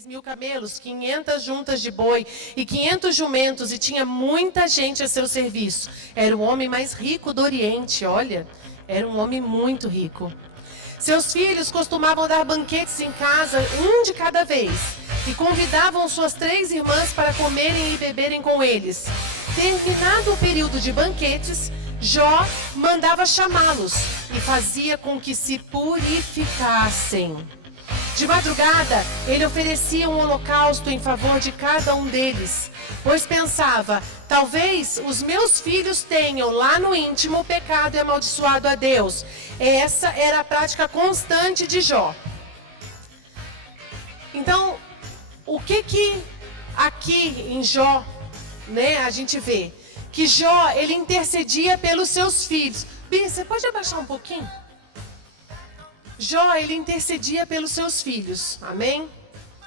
3.000 camelos, 500 juntas de boi e 500 jumentos, e tinha muita gente a seu serviço. Era o homem mais rico do Oriente, olha, era um homem muito rico. Seus filhos costumavam dar banquetes em casa, um de cada vez, e convidavam suas 3 irmãs para comerem e beberem com eles. Terminado o período de banquetes, Jó mandava chamá-los e fazia com que se purificassem. De madrugada, ele oferecia um holocausto em favor de cada um deles, pois pensava, talvez os meus filhos tenham lá no íntimo pecado e amaldiçoado a Deus. Essa era a prática constante de Jó. Então, o que aqui em Jó, né, a gente vê? Que Jó, ele intercedia pelos seus filhos. Bia, você pode abaixar um pouquinho? Jó, ele intercedia pelos seus filhos, amém?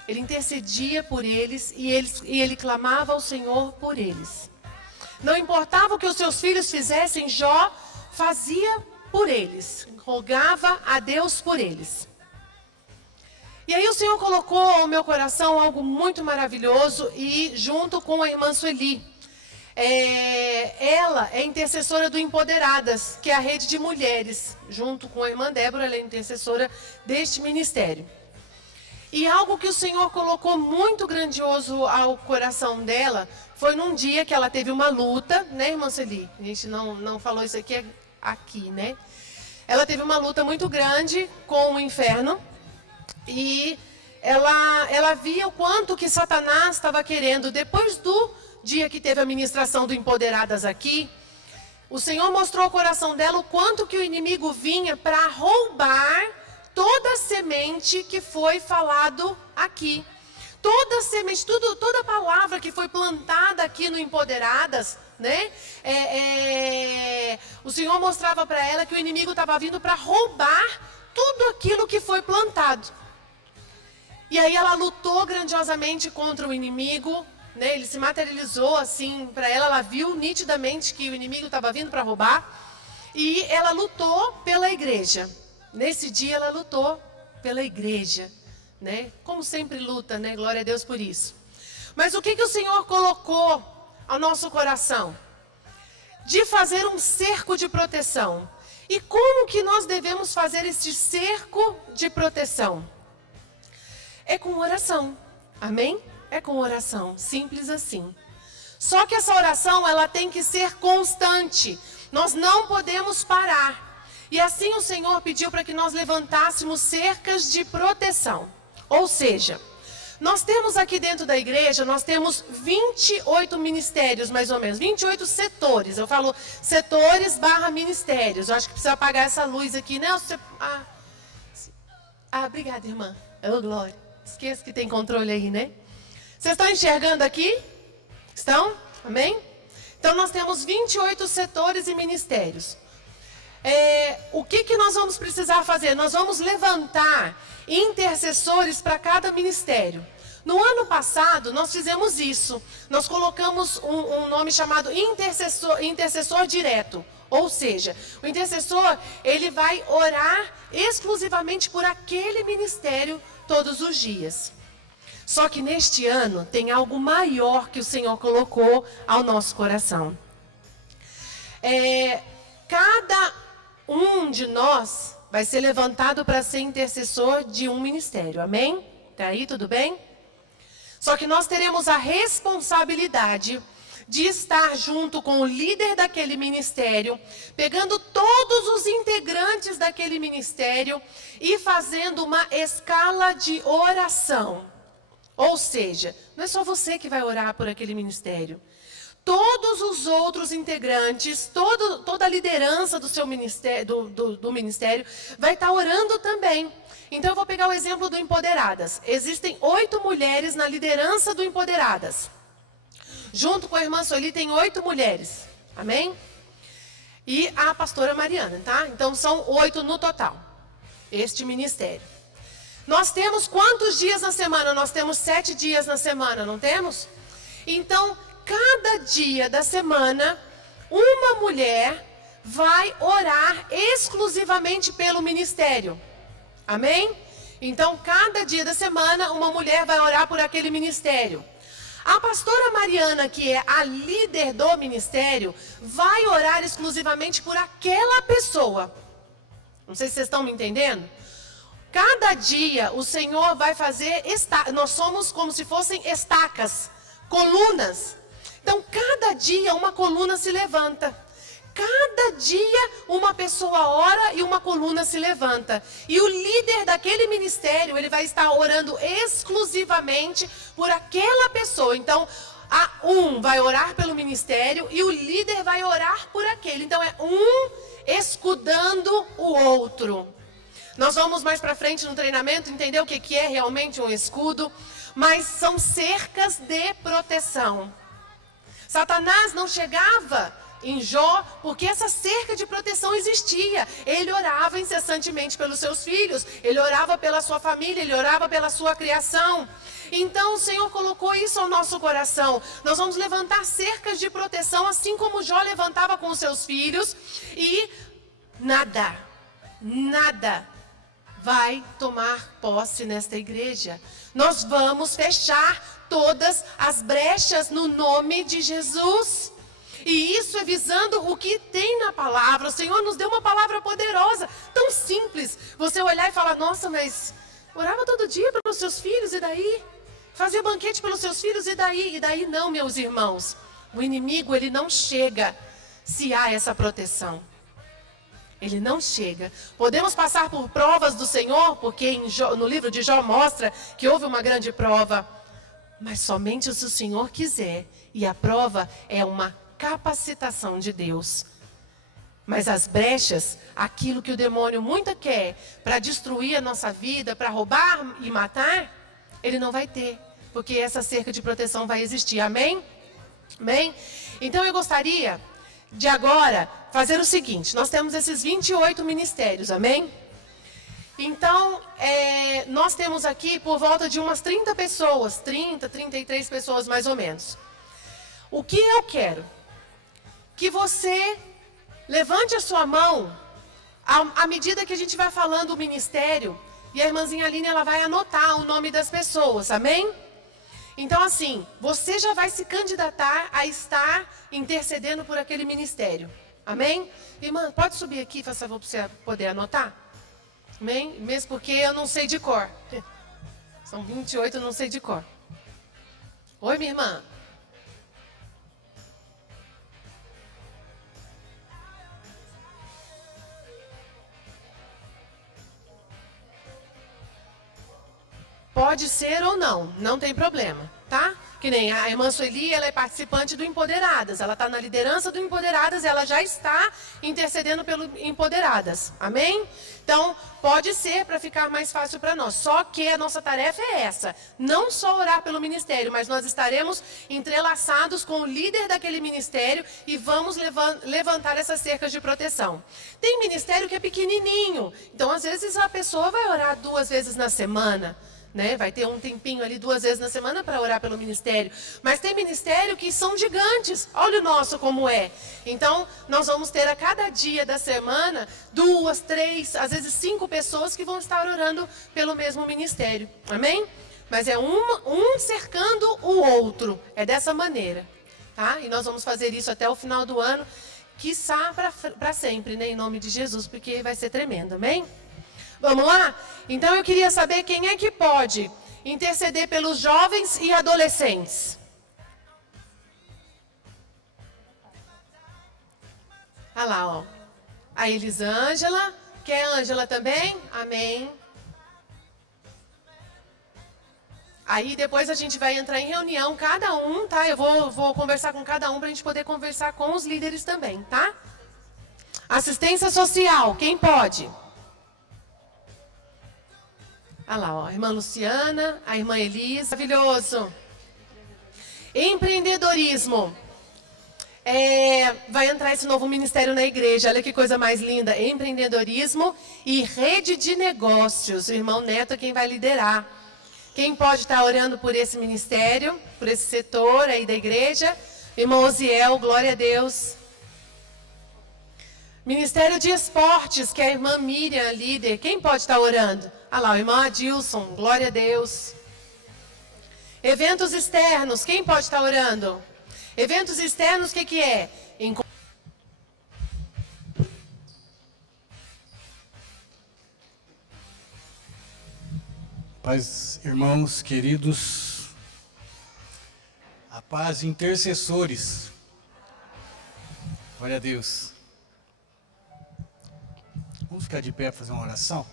Ele intercedia por eles e ele clamava ao Senhor por eles. Não importava o que os seus filhos fizessem, Jó fazia por eles, rogava a Deus por eles. E aí o Senhor colocou ao meu coração algo muito maravilhoso, e junto com a irmã Sueli. Ela é intercessora do Empoderadas, que é a rede de mulheres. Junto com a irmã Débora, ela é intercessora deste ministério. E algo que o Senhor colocou muito grandioso ao coração dela foi num dia que ela teve uma luta, né, irmã Sueli? A gente não falou isso aqui, né? Ela teve uma luta muito grande com o inferno. E ela via o quanto que Satanás estava querendo. Depois do dia que teve a ministração do Empoderadas aqui, o Senhor mostrou ao coração dela o quanto que o inimigo vinha para roubar toda a semente que foi falado aqui. Toda a semente, toda a palavra que foi plantada aqui no Empoderadas, né? O Senhor mostrava para ela que o inimigo estava vindo para roubar tudo aquilo que foi plantado. E aí ela lutou grandiosamente contra o inimigo, né? Ele se materializou assim para ela, ela viu nitidamente que o inimigo estava vindo para roubar. E ela lutou pela igreja. Nesse dia ela lutou pela igreja, né? Como sempre luta, né? Glória a Deus por isso. Mas o que o Senhor colocou ao nosso coração? De fazer um cerco de proteção. E como que nós devemos fazer este cerco de proteção? É com oração, amém? É com oração, simples assim. Só que essa oração, ela tem que ser constante. Nós não podemos parar. E assim o Senhor pediu para que nós levantássemos cercas de proteção. Ou seja, nós temos aqui dentro da igreja, nós temos 28 ministérios, mais ou menos, 28 setores. Eu falo setores / ministérios. Eu acho que precisa apagar essa luz aqui, né? Obrigada, irmã. Oh, glória. Esqueça que tem controle aí, né? Vocês estão enxergando aqui? Estão? Amém? Então, nós temos 28 setores e ministérios. O que nós vamos precisar fazer? Nós vamos levantar intercessores para cada ministério. No ano passado, nós fizemos isso. Nós colocamos um nome chamado intercessor direto. Ou seja, o intercessor, ele vai orar exclusivamente por aquele ministério todos os dias. Só que neste ano tem algo maior que o Senhor colocou ao nosso coração. Cada um de nós vai ser levantado para ser intercessor de um ministério, amém? Tá aí, tudo bem? Só que nós teremos a responsabilidade de estar junto com o líder daquele ministério, pegando todos os integrantes daquele ministério e fazendo uma escala de oração. Ou seja, não é só você que vai orar por aquele ministério. Todos os outros integrantes, toda a liderança do seu ministério, do ministério, vai estar orando também. Então eu vou pegar o exemplo do Empoderadas. Existem 8 mulheres na liderança do Empoderadas. Junto com a irmã Sueli tem 8 mulheres. Amém? E a pastora Mariana, tá? Então são 8 no total. Este ministério. Nós temos quantos dias na semana? Nós temos 7 dias na semana, não temos? Então, cada dia da semana, uma mulher vai orar exclusivamente pelo ministério. Amém? Então, cada dia da semana, uma mulher vai orar por aquele ministério. A pastora Mariana, que é a líder do ministério, vai orar exclusivamente por aquela pessoa. Não sei se vocês estão me entendendo. Cada dia o Senhor vai fazer, nós somos como se fossem estacas, colunas. Então, cada dia uma coluna se levanta. Cada dia uma pessoa ora e uma coluna se levanta. E o líder daquele ministério, ele vai estar orando exclusivamente por aquela pessoa. Então, um vai orar pelo ministério e o líder vai orar por aquele. Então, é um escudando o outro. Nós vamos mais para frente no treinamento entender o que é realmente um escudo. Mas são cercas de proteção. Satanás não chegava em Jó, porque essa cerca de proteção existia. Ele orava incessantemente pelos seus filhos, ele orava pela sua família, ele orava pela sua criação. Então o Senhor colocou isso ao nosso coração. Nós vamos levantar cercas de proteção, assim como Jó levantava com os seus filhos. E nada vai tomar posse nesta igreja. Nós vamos fechar todas as brechas no nome de Jesus. E isso é visando o que tem na palavra. O Senhor nos deu uma palavra poderosa, tão simples. Você olhar e falar, nossa, mas orava todo dia pelos seus filhos, e daí? Fazia banquete pelos seus filhos, e daí? E daí não, meus irmãos. O inimigo, ele não chega se há essa proteção. Ele não chega. Podemos passar por provas do Senhor, porque no livro de Jó mostra que houve uma grande prova. Mas somente se o Senhor quiser. E a prova é uma capacitação de Deus. Mas as brechas, aquilo que o demônio muito quer para destruir a nossa vida, para roubar e matar, ele não vai ter, porque essa cerca de proteção vai existir. Amém? Amém? Então eu gostaria de agora fazer o seguinte: nós temos esses 28 ministérios, amém? Então, nós temos aqui por volta de umas 30 pessoas, 33 pessoas mais ou menos. O que eu quero? Que você levante a sua mão à medida que a gente vai falando o ministério, e a irmãzinha Aline, ela vai anotar o nome das pessoas, amém? Então assim, você já vai se candidatar a estar intercedendo por aquele ministério, amém? Irmã, pode subir aqui, faz favor, para você poder anotar, amém? Mesmo porque eu não sei de cor, são 28, eu não sei de cor. Oi, minha irmã. Pode ser ou não, não tem problema, tá? Que nem a irmã Sueli, ela é participante do Empoderadas, ela está na liderança do Empoderadas, ela já está intercedendo pelo Empoderadas, amém? Então, pode ser para ficar mais fácil para nós, só que a nossa tarefa é essa, não só orar pelo ministério, mas nós estaremos entrelaçados com o líder daquele ministério e vamos levantar essas cercas de proteção. Tem ministério que é pequenininho, então às vezes a pessoa vai orar 2 vezes na semana, né? Vai ter um tempinho ali 2 vezes na semana para orar pelo ministério. Mas tem ministério que são gigantes. Olha o nosso como é. Então, nós vamos ter a cada dia da semana 2, 3, às vezes 5 pessoas que vão estar orando pelo mesmo ministério. Amém? Mas é um cercando o outro. É dessa maneira. Tá? E nós vamos fazer isso até o final do ano. Quiçá para sempre, né? Em nome de Jesus, porque vai ser tremendo. Amém? Vamos lá? Então eu queria saber quem é que pode interceder pelos jovens e adolescentes. Olha lá, ó. A Elisângela. Quer a Ângela também? Amém. Aí depois a gente vai entrar em reunião, cada um, tá? Eu vou conversar com cada um para a gente poder conversar com os líderes também, tá? Assistência social, quem pode? Olha lá, ó, a irmã Luciana, a irmã Elisa, maravilhoso. Empreendedorismo. Vai entrar esse novo ministério na igreja, olha que coisa mais linda. Empreendedorismo e rede de negócios. O irmão Neto é quem vai liderar. Quem pode estar orando por esse ministério, por esse setor aí da igreja? Irmão Osiel, glória a Deus. Ministério de Esportes, que é a irmã Miriam, líder. Quem pode estar orando? Ah lá, o irmão Adilson, glória a Deus. Eventos externos, quem pode estar orando? Eventos externos, o que é? Paz, irmãos queridos, a paz, intercessores, glória a Deus. Vamos ficar de pé para fazer uma oração?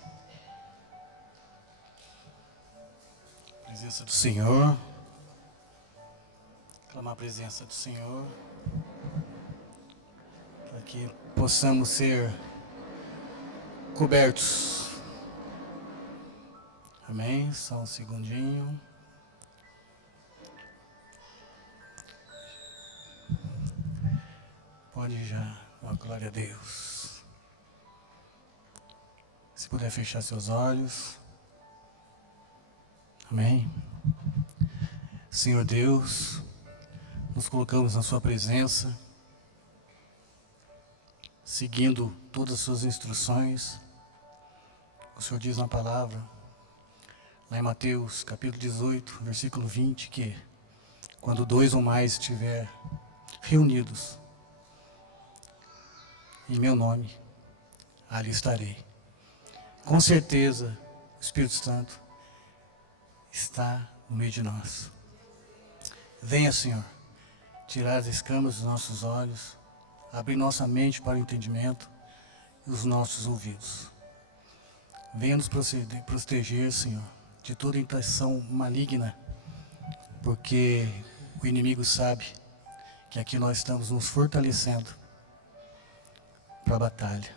Presença do Senhor, clamar a presença do Senhor, para que possamos ser cobertos. Amém? Só um segundinho. Pode já. Oh, glória a Deus. Se puder fechar seus olhos. Amém? Senhor Deus, nos colocamos na sua presença, seguindo todas as suas instruções. O Senhor diz na palavra, lá em Mateus, capítulo 18, versículo 20, que quando 2 ou mais estiver reunidos em meu nome, ali estarei. Com certeza, o Espírito Santo está no meio de nós. Venha, Senhor, tirar as escamas dos nossos olhos, abrir nossa mente para o entendimento e os nossos ouvidos. Venha nos proteger, Senhor, de toda intenção maligna, porque o inimigo sabe que aqui nós estamos nos fortalecendo para a batalha,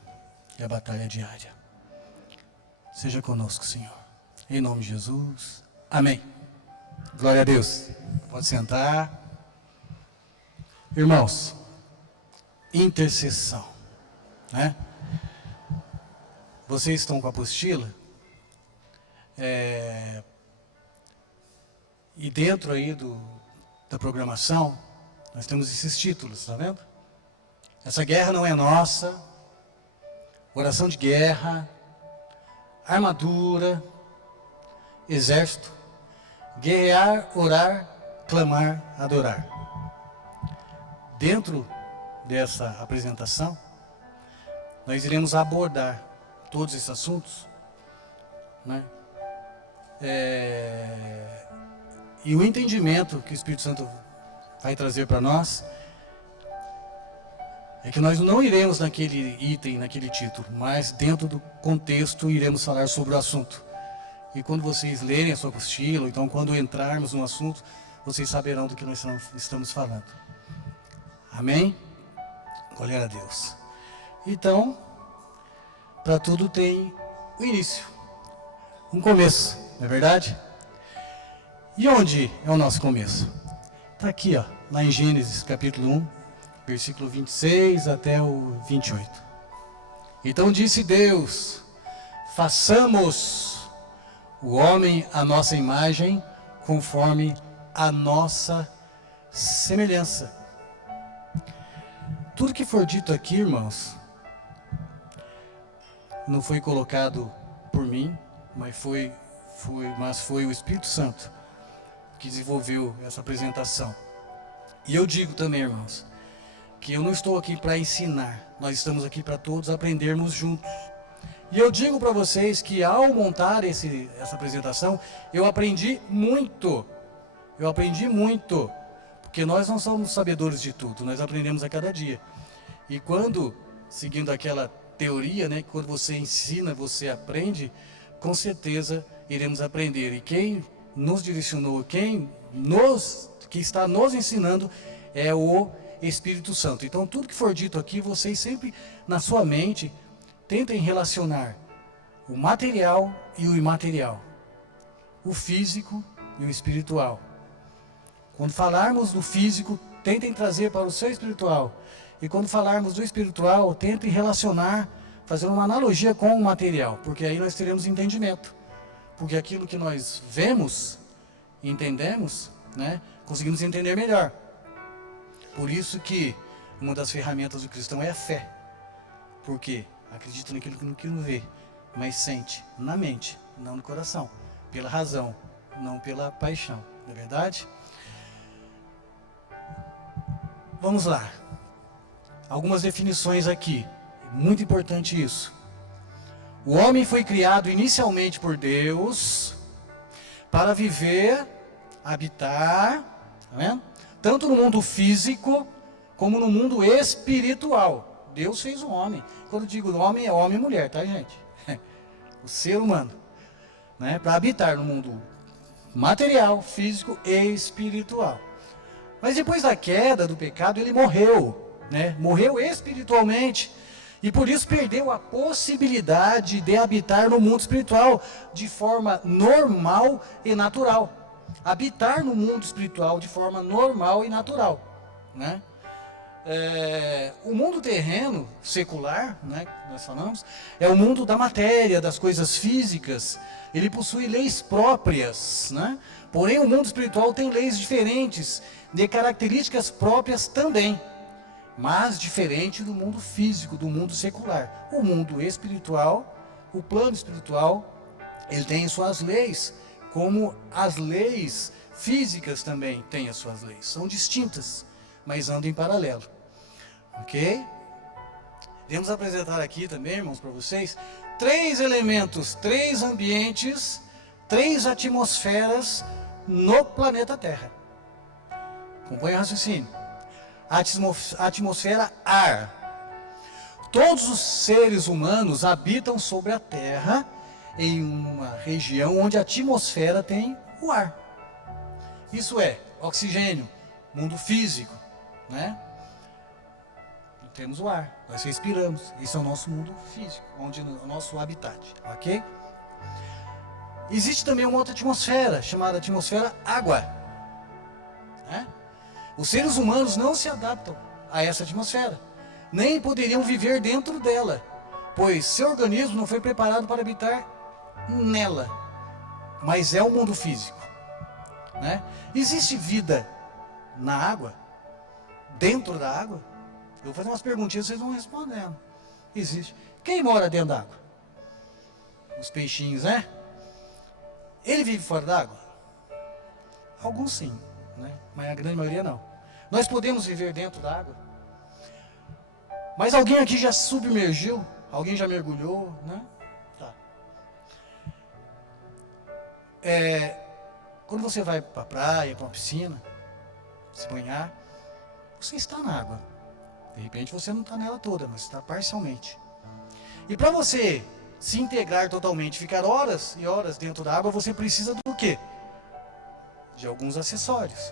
e a batalha é diária. Seja conosco, Senhor, em nome de Jesus, amém. Glória a Deus. Pode sentar. Irmãos, intercessão, né? Vocês estão com a apostila? E dentro aí da programação, nós temos esses títulos, tá vendo? Essa guerra não é nossa, oração de guerra, armadura, exército, guerrear, orar, clamar, adorar. Dentro dessa apresentação, nós iremos abordar todos esses assuntos, né? E o entendimento que o Espírito Santo vai trazer para nós é que nós não iremos naquele item, naquele título, mas dentro do contexto iremos falar sobre o assunto. E quando vocês lerem a sua apostila, ou então quando entrarmos no assunto, vocês saberão do que nós estamos falando. Amém? Glória a Deus. Então, para tudo tem o início, um começo, não é verdade? E onde é o nosso começo? Está aqui, ó, lá em Gênesis capítulo 1, versículo 26 até o 28. Então disse Deus, façamos o homem à nossa imagem, conforme a nossa semelhança. Tudo que for dito aqui, irmãos, não foi colocado por mim, mas foi o Espírito Santo que desenvolveu essa apresentação. E eu digo também, irmãos, que eu não estou aqui para ensinar, nós estamos aqui para todos aprendermos juntos. E eu digo para vocês que ao montar essa apresentação, eu aprendi muito, porque nós não somos sabedores de tudo, nós aprendemos a cada dia. E quando, seguindo aquela teoria, né, que quando você ensina, você aprende, com certeza iremos aprender. E quem nos direcionou, que está nos ensinando é o Espírito Santo. Então tudo que for dito aqui, vocês sempre na sua mente tentem relacionar o material e o imaterial, o físico e o espiritual. Quando falarmos do físico, tentem trazer para o seu espiritual. E quando falarmos do espiritual, tentem relacionar, fazer uma analogia com o material, porque aí nós teremos entendimento. Porque aquilo que nós vemos e entendemos, né, conseguimos entender melhor. Por isso que uma das ferramentas do cristão é a fé. Por quê? Acredita naquilo que não vê, mas sente na mente, não no coração. Pela razão, não pela paixão. Não é verdade? Vamos lá. Algumas definições aqui. Muito importante isso. O homem foi criado inicialmente por Deus para viver, habitar, tá vendo? Tanto no mundo físico como no mundo espiritual. Deus fez o homem. Quando eu digo homem, é homem e mulher, tá, gente? O ser humano, né? Para habitar no mundo material, físico e espiritual. Mas depois da queda, do pecado, ele morreu, né? Morreu espiritualmente. E por isso perdeu a possibilidade de habitar no mundo espiritual de forma normal e natural. Habitar no mundo espiritual de forma normal e natural, né? O mundo terreno, secular, né, que nós falamos, é o mundo da matéria, das coisas físicas. Ele possui leis próprias, né? Porém, o mundo espiritual tem leis diferentes, de características próprias também, mas diferente do mundo físico, do mundo secular. O mundo espiritual, o plano espiritual, ele tem suas leis, como as leis físicas também têm as suas leis. São distintas, mas andam em paralelo. Ok? Vamos apresentar aqui também, irmãos, para vocês, 3 elementos, 3 ambientes, 3 atmosferas no planeta Terra. Acompanhe o raciocínio. Atmosfera ar. Todos os seres humanos habitam sobre a Terra em uma região onde a atmosfera tem o ar. Isso é, oxigênio, mundo físico, né? Temos o ar, nós respiramos. Esse é o nosso mundo físico, onde o nosso habitat, ok? Existe também uma outra atmosfera, chamada atmosfera água, né? Os seres humanos não se adaptam a essa atmosfera, nem poderiam viver dentro dela, pois seu organismo não foi preparado para habitar nela, mas é o mundo físico, né? Existe vida na água? Dentro da água? Eu vou fazer umas perguntinhas, vocês vão respondendo. Existe. Quem mora dentro da água? Os peixinhos, né? Ele vive fora da água? Alguns sim, né? Mas a grande maioria não. Nós podemos viver dentro da água? Mas alguém aqui já submergiu? Alguém já mergulhou, né? Tá. Quando você vai para a praia, para uma piscina, se banhar, você está na água. De repente você não está nela toda, mas está parcialmente. E para você se integrar totalmente, ficar horas e horas dentro da água, você precisa do quê? De alguns acessórios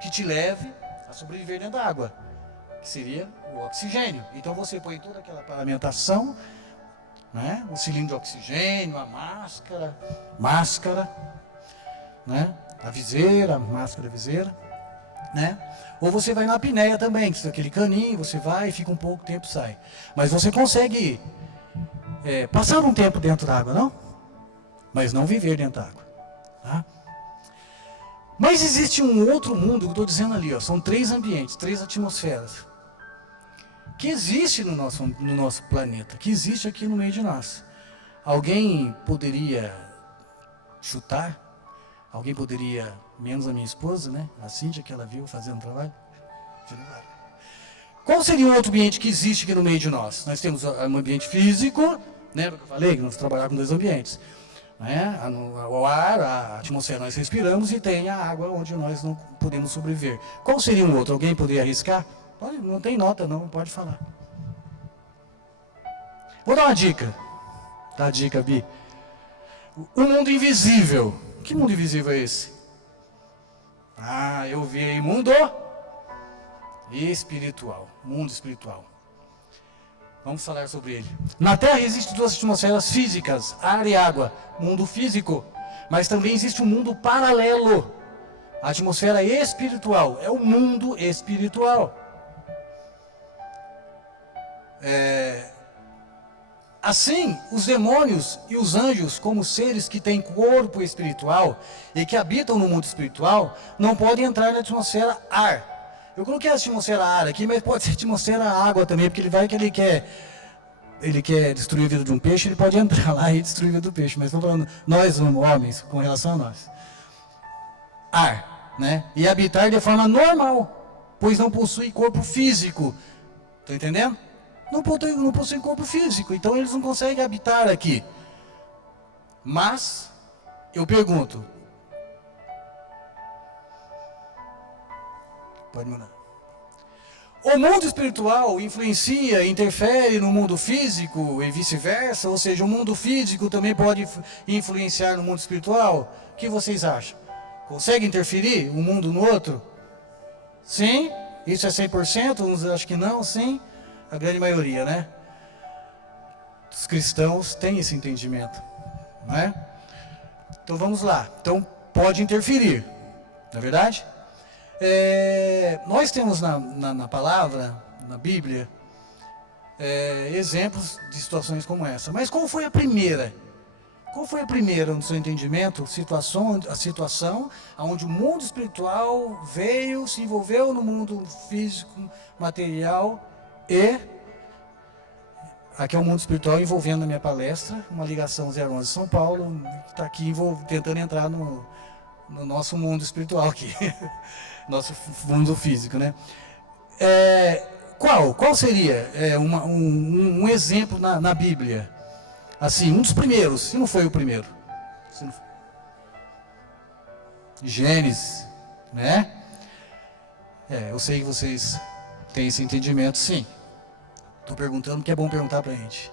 que te leve a sobreviver dentro da água, que seria o oxigênio. Então você põe toda aquela paramentação, né? O cilindro de oxigênio, a máscara, né? A viseira, a máscara, a viseira, né? Ou você vai na apneia também, que é aquele caninho, você vai, fica um pouco, tempo sai. Mas você consegue passar um tempo dentro da água, não? Mas não viver dentro da água, tá? Mas existe um outro mundo, que eu estou dizendo ali, ó, são 3 ambientes, 3 atmosferas, que existe no nosso planeta, que existe aqui no meio de nós. Alguém poderia chutar? Alguém poderia, menos a minha esposa, né? A Cíntia, que ela viu fazendo trabalho. Qual seria o outro ambiente que existe aqui no meio de nós? Nós temos um ambiente físico, né? Porque eu falei que nós trabalhamos com 2 ambientes, né? O ar, a atmosfera nós respiramos, e tem a água onde nós não podemos sobreviver. Qual seria um outro? Alguém poderia arriscar? Não tem nota, não pode falar. Vou dar uma dica. Dá a dica, Bi. O mundo invisível. Que mundo invisível é esse? Eu vi aí, mundo espiritual. Mundo espiritual. Vamos falar sobre ele. Na Terra existem 2 atmosferas físicas, ar e água, mundo físico. Mas também existe um mundo paralelo. A atmosfera espiritual é o mundo espiritual. Assim, os demônios e os anjos, como seres que têm corpo espiritual e que habitam no mundo espiritual, não podem entrar na atmosfera ar. Eu coloquei a atmosfera ar aqui, mas pode ser a atmosfera água também, porque ele vai que ele quer ele quer destruir a vida de um peixe, ele pode entrar lá e destruir a vida do peixe. Mas estou falando, nós homens, com relação a nós. Ar, né? E habitar de forma normal, pois não possui corpo físico. Estão entendendo? Não possui corpo físico, então eles não conseguem habitar aqui. Mas, eu pergunto. Pode mudar. O mundo espiritual influencia, interfere no mundo físico e vice-versa? Ou seja, o mundo físico também pode influenciar no mundo espiritual? O que vocês acham? Consegue interferir um mundo no outro? Sim? Isso é 100%? Uns acham que não, sim. A grande maioria, né? Os cristãos têm esse entendimento, né? Então vamos lá. Então pode interferir, não é verdade? Nós temos na palavra, na Bíblia, exemplos de situações como essa. Mas qual foi a primeira? Qual foi a primeira, no seu entendimento, a situação onde o mundo espiritual veio, se envolveu no mundo físico, material e... Aqui é o mundo espiritual envolvendo na minha palestra, uma ligação 011 São Paulo, que está aqui tentando entrar no nosso mundo espiritual aqui, nosso mundo físico, né? Qual seria um exemplo na Bíblia? Assim, um dos primeiros, se não foi o primeiro. Gênesis, né? Eu sei que vocês têm esse entendimento, sim. Estou perguntando porque é bom perguntar para a gente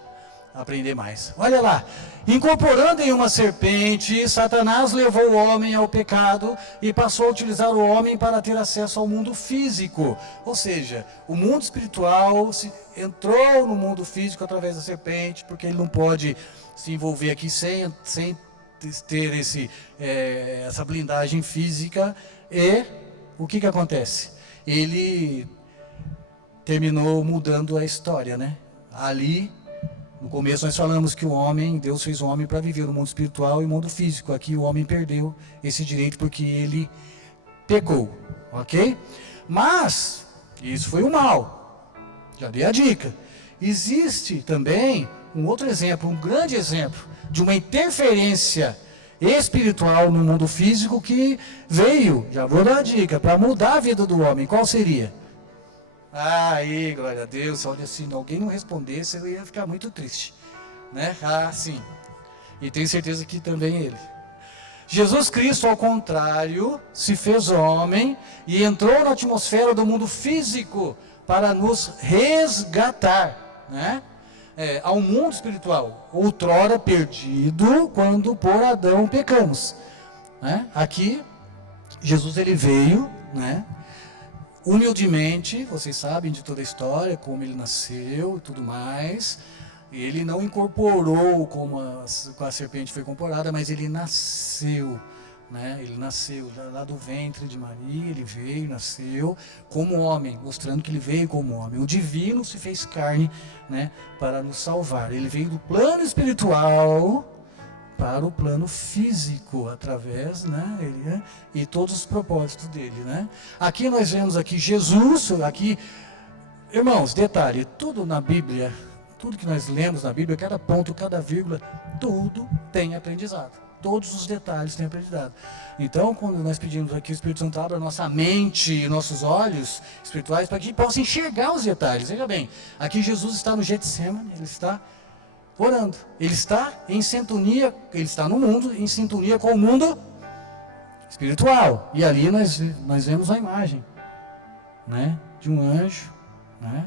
aprender mais. Olha lá, incorporando em uma serpente, Satanás levou o homem ao pecado e passou a utilizar o homem para ter acesso ao mundo físico. Ou seja, o mundo espiritual entrou no mundo físico através da serpente, porque ele não pode se envolver aqui sem ter essa blindagem física. E o que acontece? Ele terminou mudando a história, né? Ali, no começo nós falamos que Deus fez o homem para viver no mundo espiritual e no mundo físico. Aqui o homem perdeu esse direito porque ele pecou, ok? Mas, isso foi o mal. Já dei a dica. Existe também um outro exemplo, um grande exemplo, de uma interferência espiritual no mundo físico que veio, já vou dar a dica, para mudar a vida do homem. Qual seria? Aí, glória a Deus, olha, se alguém não respondesse, eu ia ficar muito triste, né? Sim. E tenho certeza que também ele. Jesus Cristo, ao contrário, se fez homem e entrou na atmosfera do mundo físico para nos resgatar, né? Ao mundo espiritual, outrora perdido quando por Adão pecamos, né? Aqui, Jesus ele veio, né? Humildemente, vocês sabem de toda a história, como ele nasceu e tudo mais. Ele não incorporou como a serpente foi incorporada, mas ele nasceu, né? Ele nasceu lá do ventre de Maria, ele veio, nasceu como homem, mostrando que ele veio como homem. O divino se fez carne, né, para nos salvar. Ele veio do plano espiritual para o plano físico, através, né, e todos os propósitos dele, né? Aqui nós vemos aqui Jesus, aqui, irmãos, detalhe, tudo na Bíblia, tudo que nós lemos na Bíblia, cada ponto, cada vírgula, tudo tem aprendizado, todos os detalhes têm aprendizado. Então, quando nós pedimos aqui o Espírito Santo abra a nossa mente, nossos olhos espirituais, para que a gente possa enxergar os detalhes. Veja bem, aqui Jesus está no Getsemane, ele está orando. Ele está em sintonia, ele está no mundo, em sintonia com o mundo espiritual. E ali nós vemos a imagem, né, de um anjo, né,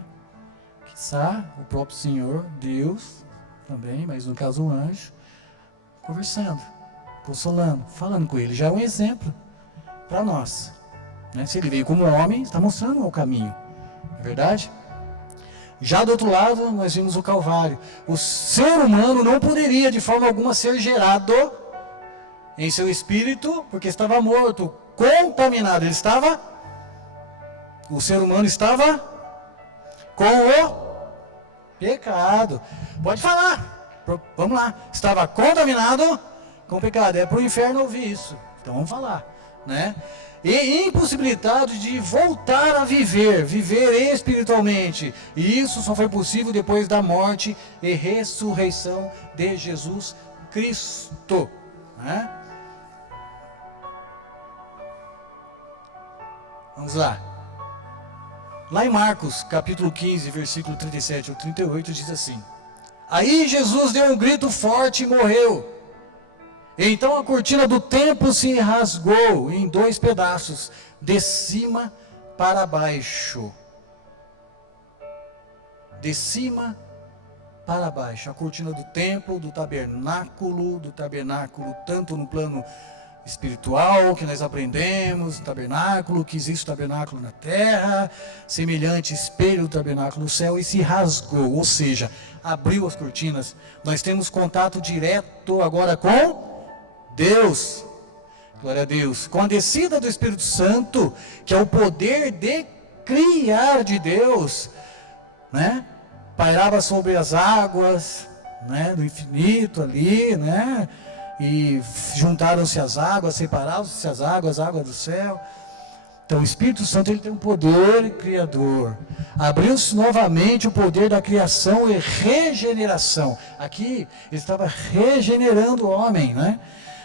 que está o próprio Senhor, Deus também, mas no caso o anjo, conversando, consolando, falando com ele. Já é um exemplo para nós, né? Se ele veio como homem, está mostrando o caminho, não é verdade? Já do outro lado, nós vimos o Calvário. O ser humano não poderia de forma alguma ser gerado em seu espírito, porque estava morto, contaminado. O ser humano estava com o pecado. Pode falar, vamos lá. Estava contaminado com o pecado. É para o inferno ouvir isso. Então vamos falar, né? e impossibilitado de voltar a viver espiritualmente. E isso só foi possível depois da morte e ressurreição de Jesus Cristo, né? Vamos lá. Lá em Marcos, capítulo 15, versículo 37 ao 38, diz assim: Aí Jesus deu um grito forte e morreu. Então a cortina do templo se rasgou em 2 pedaços, de cima para baixo. De cima para baixo. A cortina do templo, do tabernáculo, tanto no plano espiritual, que nós aprendemos, tabernáculo, que existe o tabernáculo na terra, semelhante espelho do tabernáculo no céu, e se rasgou, ou seja, abriu as cortinas. Nós temos contato direto agora com Deus, glória a Deus, com a descida do Espírito Santo, que é o poder de criar de Deus, né? Pairava sobre as águas, né? Do infinito ali, né? E juntaram-se as águas, separaram-se as águas do céu. Então o Espírito Santo, ele tem um poder criador. Abriu-se novamente o poder da criação e regeneração. Aqui ele estava regenerando o homem, né?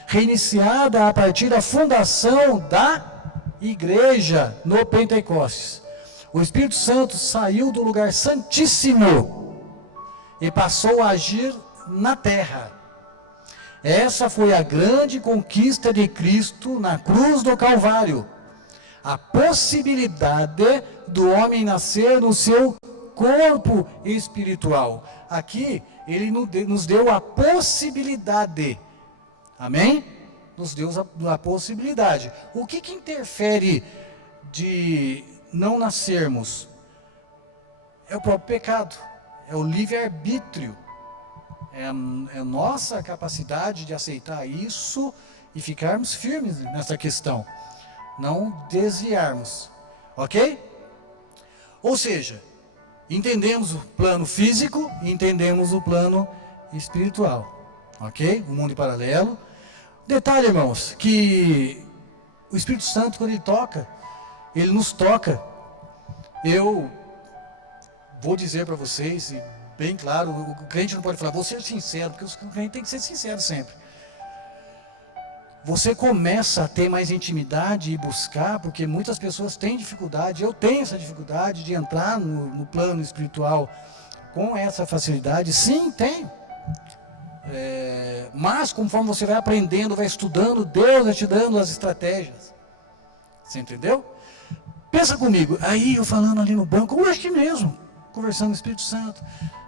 Reiniciada a partir da fundação da igreja no Pentecostes. O Espírito Santo saiu do lugar santíssimo e passou a agir na terra. Essa foi a grande conquista de Cristo na cruz do Calvário. A possibilidade do homem nascer no seu corpo espiritual. Aqui, ele nos deu a possibilidade. Amém? Nos deu a possibilidade. O que interfere de não nascermos? É o próprio pecado. É o livre-arbítrio. É a nossa capacidade de aceitar isso e ficarmos firmes nessa questão. Não desviarmos. Ok? Ou seja, entendemos o plano físico e entendemos o plano espiritual. Ok? O mundo paralelo. Detalhe, irmãos, que o Espírito Santo, quando ele nos toca. Eu vou dizer para vocês, e bem claro, o crente não pode falar, vou ser sincero, porque o crente tem que ser sincero sempre. Você começa a ter mais intimidade e buscar, porque muitas pessoas têm dificuldade, eu tenho essa dificuldade de entrar no plano espiritual com essa facilidade. Sim, tem. Mas conforme você vai aprendendo, vai estudando, Deus vai te dando as estratégias. Você entendeu? Pensa comigo, aí eu falando ali no banco, hoje mesmo, conversando com o Espírito Santo.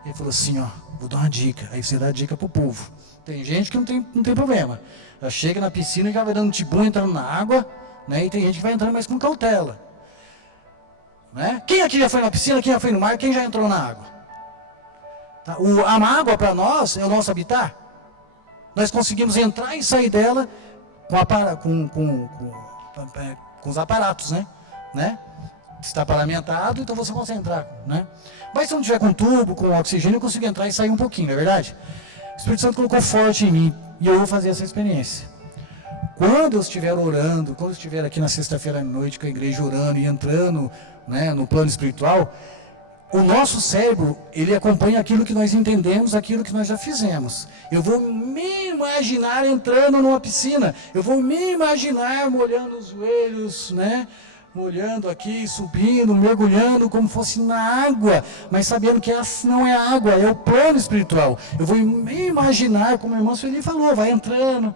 Ele falou assim, ó, vou dar uma dica. Aí você dá a dica pro povo. Tem gente que não tem problema. Já chega na piscina e já vai dando tibum, entrando na água, né? E tem gente que vai entrando mais com cautela. Né? Quem aqui já foi na piscina, quem já foi no mar, quem já entrou na água? Tá? A água para nós é o nosso habitat. Nós conseguimos entrar e sair dela com os aparatos, né? Está paramentado, então você consegue entrar, né? Mas se não tiver com tubo, com oxigênio, eu consigo entrar e sair um pouquinho, não é verdade? O Espírito Santo colocou forte em mim e eu vou fazer essa experiência. Quando eu estiver orando, quando eu estiver aqui na sexta-feira à noite com a igreja orando e entrando, né, no plano espiritual, o nosso cérebro, ele acompanha aquilo que nós entendemos, aquilo que nós já fizemos. Eu vou me imaginar entrando numa piscina, eu vou me imaginar molhando os joelhos, né? Molhando aqui, subindo, mergulhando como fosse na água, mas sabendo que essa não é a água, é o plano espiritual. Eu vou me imaginar, como o irmão Sueli falou, vai entrando,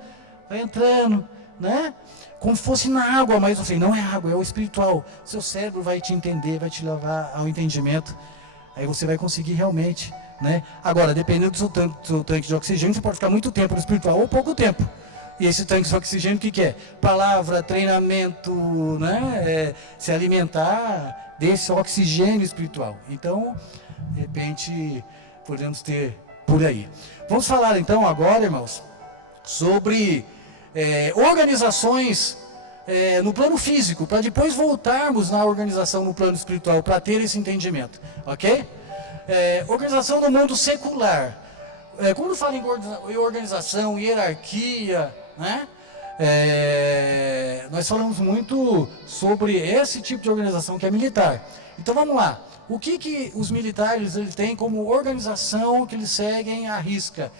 né? Como fosse na água, mas assim, não é água, é o espiritual. Seu cérebro vai te entender, vai te levar ao entendimento. Aí você vai conseguir realmente, né? Agora, dependendo do seu tanque de oxigênio, você pode ficar muito tempo no espiritual ou pouco tempo. E esse tanque de oxigênio, o que é? Palavra, treinamento, né? Se alimentar desse oxigênio espiritual. Então, de repente, podemos ter por aí. Vamos falar então agora, irmãos, sobre organizações no plano físico, para depois voltarmos na organização no plano espiritual, para ter esse entendimento, ok? Organização no mundo secular. Quando fala em organização, hierarquia, né? nós falamos muito sobre esse tipo de organização que é militar. Então vamos lá. O que os militares eles têm como organização que eles seguem à risca?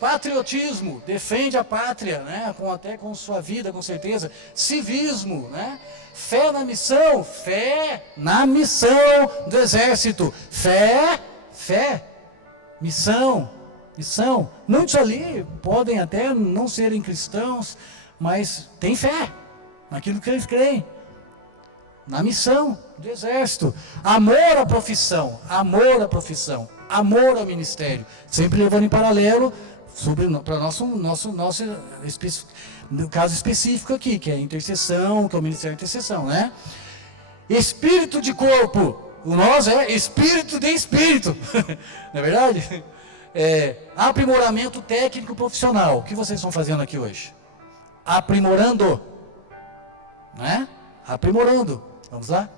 Patriotismo, defende a pátria, né? Até com sua vida, com certeza. Civismo, né? Fé na missão do exército. Fé, missão. Muitos ali podem até não serem cristãos, mas têm fé naquilo que eles creem. Na missão do exército. Amor à profissão, amor ao ministério. Sempre levando em paralelo para nosso no caso específico aqui, que é a intercessão, que é o ministério de intercessão, né? Espírito de corpo. O nós é espírito de espírito. Não é verdade? Aprimoramento técnico profissional. O que vocês estão fazendo aqui hoje? Aprimorando. Né? Aprimorando. Vamos lá?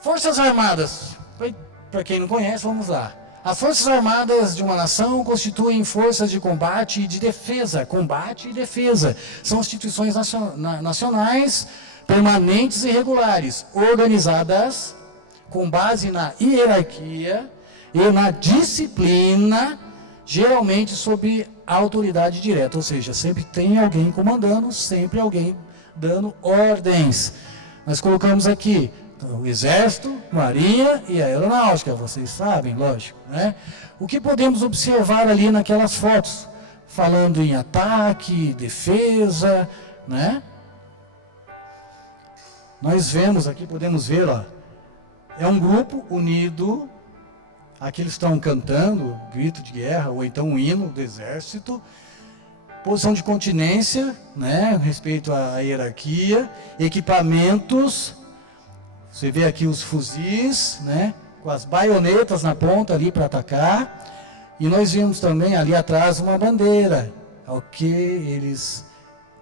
Forças Armadas. Para quem não conhece, vamos lá. As Forças Armadas de uma nação constituem forças de combate e de defesa. Combate e defesa. São instituições nacionais, permanentes e regulares, organizadas com base na hierarquia e na disciplina, geralmente sob a autoridade direta. Ou seja, sempre tem alguém comandando, sempre alguém dando ordens. Nós colocamos aqui o Exército, Marinha e a Aeronáutica, vocês sabem, lógico, né? O que podemos observar ali naquelas fotos? Falando em ataque, defesa, né? Nós vemos aqui, podemos ver, ó, é um grupo unido, aqui eles estão cantando, grito de guerra, ou então um hino do Exército, posição de continência, né, respeito à hierarquia, equipamentos, você vê aqui os fuzis, né, com as baionetas na ponta ali para atacar, e nós vimos também ali atrás uma bandeira, ao que eles,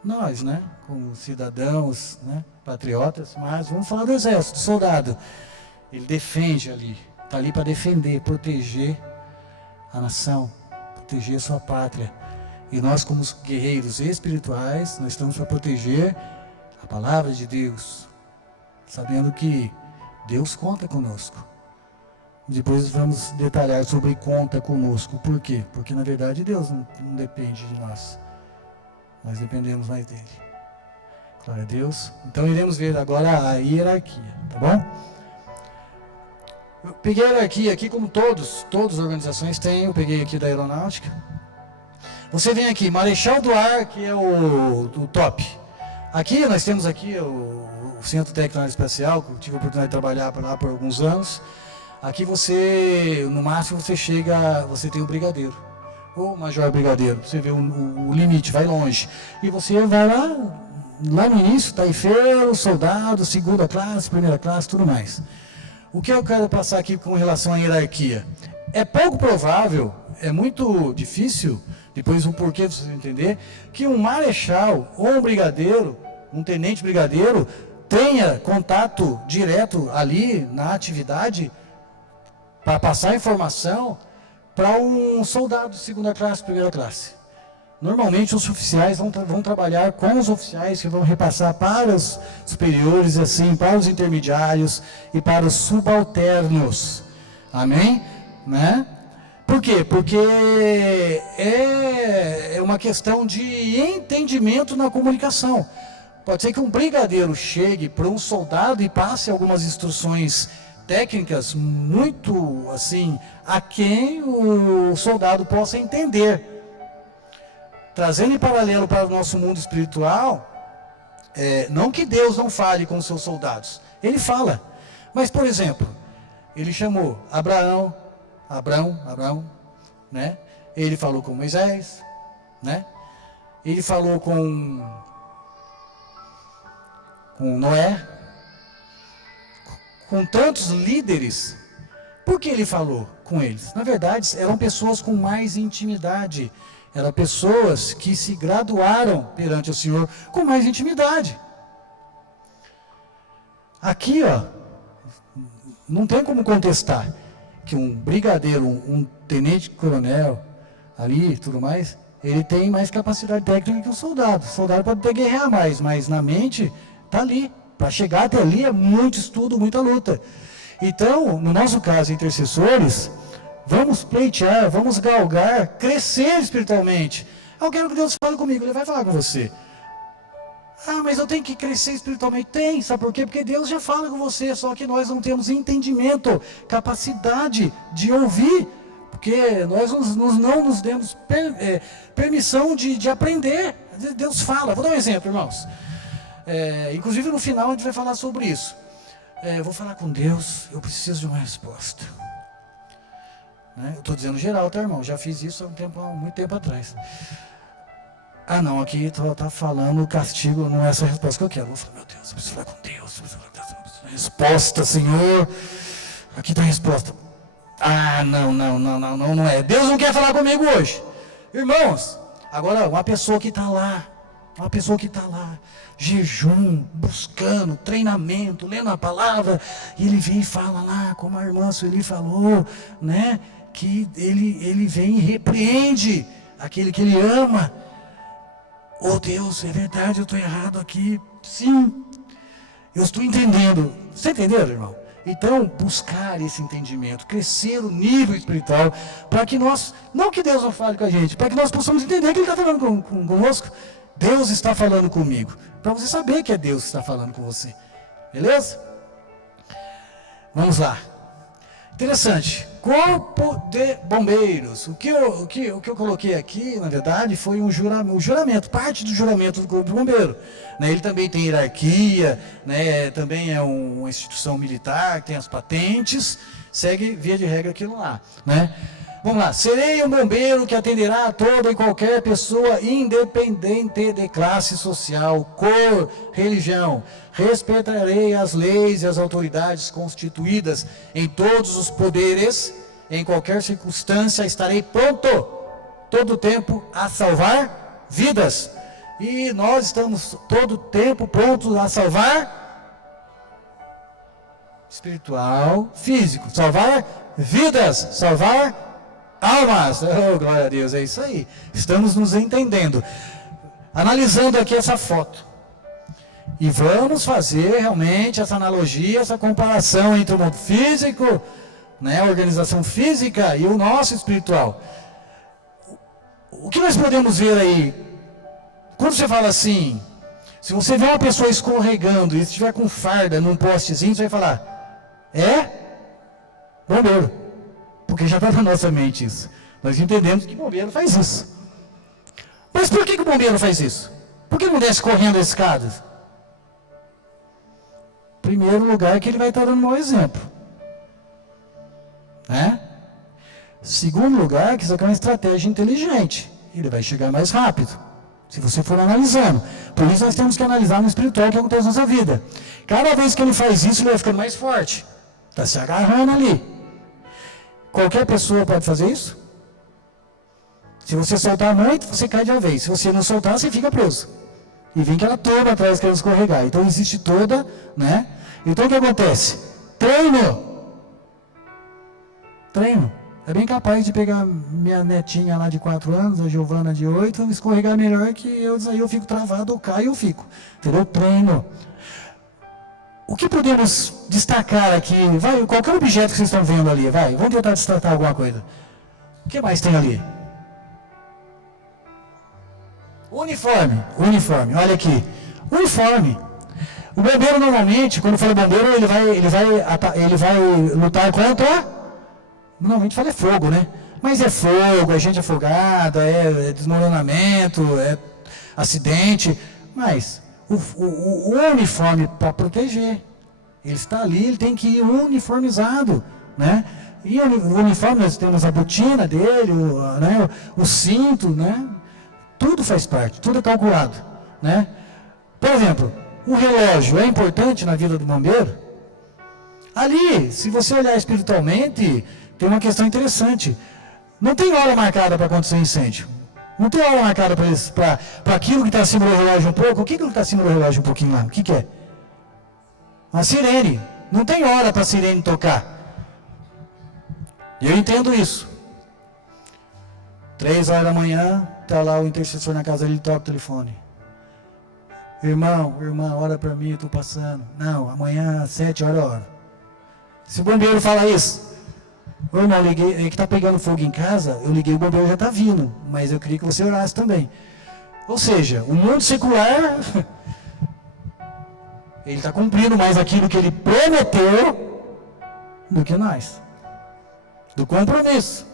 nós, né, como cidadãos, né, patriotas, mas vamos falar do exército, do soldado, ele defende ali, está ali para defender, proteger a nação, proteger a sua pátria. E nós, como guerreiros espirituais, nós estamos para proteger a palavra de Deus, sabendo que Deus conta conosco. Depois vamos detalhar sobre conta conosco. Por quê? Porque, na verdade, Deus não depende de nós. Nós dependemos mais dele. Glória a Deus. Então, iremos ver agora a hierarquia, tá bom? Eu peguei a hierarquia aqui, como todas as organizações têm, eu peguei aqui da Aeronáutica. Você vem aqui, Marechal do Ar, que é o top. Aqui, nós temos aqui o Centro Técnico Aeroespacial, que eu tive a oportunidade de trabalhar lá por alguns anos. Aqui você, no máximo, você tem o brigadeiro, ou major brigadeiro. Você vê o limite, vai longe. E você vai lá no início, taifeiro, soldado, segunda classe, primeira classe, tudo mais. O que eu quero passar aqui com relação à hierarquia? É pouco provável, é muito difícil, depois o porquê vocês vão entender, que um marechal ou um brigadeiro, um tenente brigadeiro, tenha contato direto ali na atividade para passar informação para um soldado de segunda classe, primeira classe. Normalmente os oficiais vão trabalhar com os oficiais que vão repassar para os superiores, assim, para os intermediários e para os subalternos. Amém? Né? Por quê? Porque é uma questão de entendimento na comunicação. Pode ser que um brigadeiro chegue para um soldado e passe algumas instruções técnicas muito, assim, a quem o soldado possa entender. Trazendo em paralelo para o nosso mundo espiritual, não que Deus não fale com os seus soldados, ele fala. Mas, por exemplo, ele chamou Abraão, né? Ele falou com Moisés, né? Ele falou com Noé, com tantos líderes. Por que ele falou com eles? Na verdade, eram pessoas com mais intimidade. Eram pessoas que se graduaram perante o Senhor com mais intimidade. Aqui, ó, não tem como contestar que um brigadeiro, um tenente-coronel ali e tudo mais, ele tem mais capacidade técnica que o soldado. O soldado pode até guerrear mais, mas na mente está ali. Para chegar até ali é muito estudo, muita luta. Então, no nosso caso, intercessores, vamos pleitear, vamos galgar, crescer espiritualmente. Eu quero que Deus fale comigo, Ele vai falar com você. Ah, mas eu tenho que crescer espiritualmente. Tem, sabe por quê? Porque Deus já fala com você, só que nós não temos entendimento, capacidade de ouvir, porque nós não nos demos permissão de aprender. Deus fala. Vou dar um exemplo, irmãos. Inclusive no final a gente vai falar sobre isso. Eu vou falar com Deus, eu preciso de uma resposta. Eu estou dizendo geral, tá, irmão? Já fiz isso há muito tempo atrás. Ah, não, aqui está falando o castigo, não é essa a resposta que eu quero. Eu vou falar, meu Deus, eu preciso falar com Deus, eu preciso falar com Deus. Resposta, Senhor. Aqui está a resposta. Ah, não é. Deus não quer falar comigo hoje. Irmãos, agora uma pessoa que está lá, jejum, buscando, treinamento, lendo a palavra, e ele vem e fala lá, como a irmã Sueli falou, né, que ele vem e repreende aquele que ele ama. Oh Deus, é verdade, eu estou errado aqui. Sim, eu estou entendendo. Você entendeu, irmão? Então, buscar esse entendimento, crescer o nível espiritual, para que nós, não que Deus não fale com a gente, para que nós possamos entender que Ele está falando conosco. Deus está falando comigo, para você saber que é Deus que está falando com você. Beleza? Vamos lá. Interessante. Corpo de Bombeiros. O que eu coloquei aqui, na verdade, foi um juramento, parte do juramento do Corpo de Bombeiro. Ele também tem hierarquia, também é uma instituição militar, tem as patentes, segue via de regra aquilo lá. Vamos lá. Serei um bombeiro que atenderá a toda e qualquer pessoa, independente de classe social, cor, religião. Respeitarei as leis e as autoridades constituídas em todos os poderes, em qualquer circunstância estarei pronto, todo o tempo, a salvar vidas. E nós estamos todo o tempo prontos a salvar espiritual, físico, salvar vidas, salvar almas. Oh, glória a Deus, é isso aí. Estamos nos entendendo. Analisando aqui essa foto. E vamos fazer realmente essa analogia, essa comparação entre o mundo físico, a organização física e o nosso espiritual. O que nós podemos ver aí? Quando você fala assim, se você vê uma pessoa escorregando e estiver com farda num postezinho, você vai falar, bombeiro. Porque já está na nossa mente isso. Nós entendemos que o bombeiro faz isso. Mas por que o bombeiro faz isso? Por que não desce correndo as escadas? Primeiro lugar que ele vai estar dando um mau exemplo. Segundo lugar, que isso aqui é uma estratégia inteligente. Ele vai chegar mais rápido, se você for analisando. Por isso nós temos que analisar no espiritual o que acontece na nossa vida. Cada vez que ele faz isso, ele vai ficando mais forte. Está se agarrando ali. Qualquer pessoa pode fazer isso? Se você soltar muito, você cai de uma vez. Se você não soltar, você fica preso. E vem aquela turma atrás querendo escorregar. Então existe toda, Então o que acontece? Treino. É bem capaz de pegar minha netinha lá de 4 anos, a Giovana de 8, escorregar melhor que eu, aí eu fico travado, eu caio, eu fico. Entendeu? Treino. O que podemos destacar aqui? Qualquer objeto que vocês estão vendo ali, vamos tentar destacar alguma coisa. O que mais tem ali? Uniforme, olha aqui. Uniforme. O bombeiro normalmente, quando fala bombeiro, ele vai lutar contra, normalmente fala fogo, Mas é fogo, é gente afogada, é desmoronamento, é acidente, mas o uniforme para proteger. Ele está ali, ele tem que ir uniformizado, E o uniforme, nós temos a botina dele, o cinto, Tudo faz parte, tudo é calculado, Por exemplo, o relógio é importante na vida do bombeiro? Ali, se você olhar espiritualmente, tem uma questão interessante. Não tem hora marcada para acontecer incêndio. Não tem hora marcada para aquilo que está acima do relógio um pouco. O que está acima do relógio um pouquinho lá? O que é? Uma sirene. Não tem hora para a sirene tocar. E eu entendo isso. 3 horas da manhã, está lá o intercessor na casa dele, toca o telefone. Irmão, irmã, ora para mim, eu estou passando. Não, amanhã às 7 horas, hora. Se o bombeiro fala isso, ô irmão, liguei, é que está pegando fogo em casa, eu liguei, o bombeiro já está vindo, mas eu queria que você orasse também. Ou seja, o mundo secular, ele está cumprindo mais aquilo que ele prometeu do que nós. Do compromisso.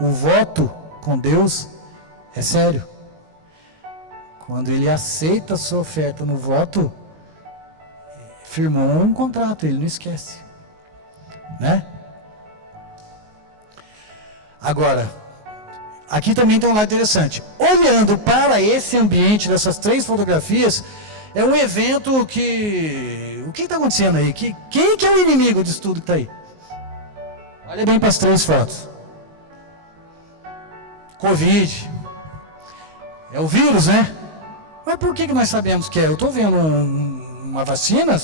O voto com Deus é sério. Quando ele aceita a sua oferta no voto, firmou um contrato, ele não esquece. Né? Agora, aqui também tem um lado interessante. Olhando para esse ambiente dessas 3 fotografias, é um evento que... O que está acontecendo aí? Quem que é o inimigo disso tudo que está aí? Olha bem para as 3 fotos. Covid. É o vírus, né? Mas por que nós sabemos que é? Eu estou vendo uma vacina,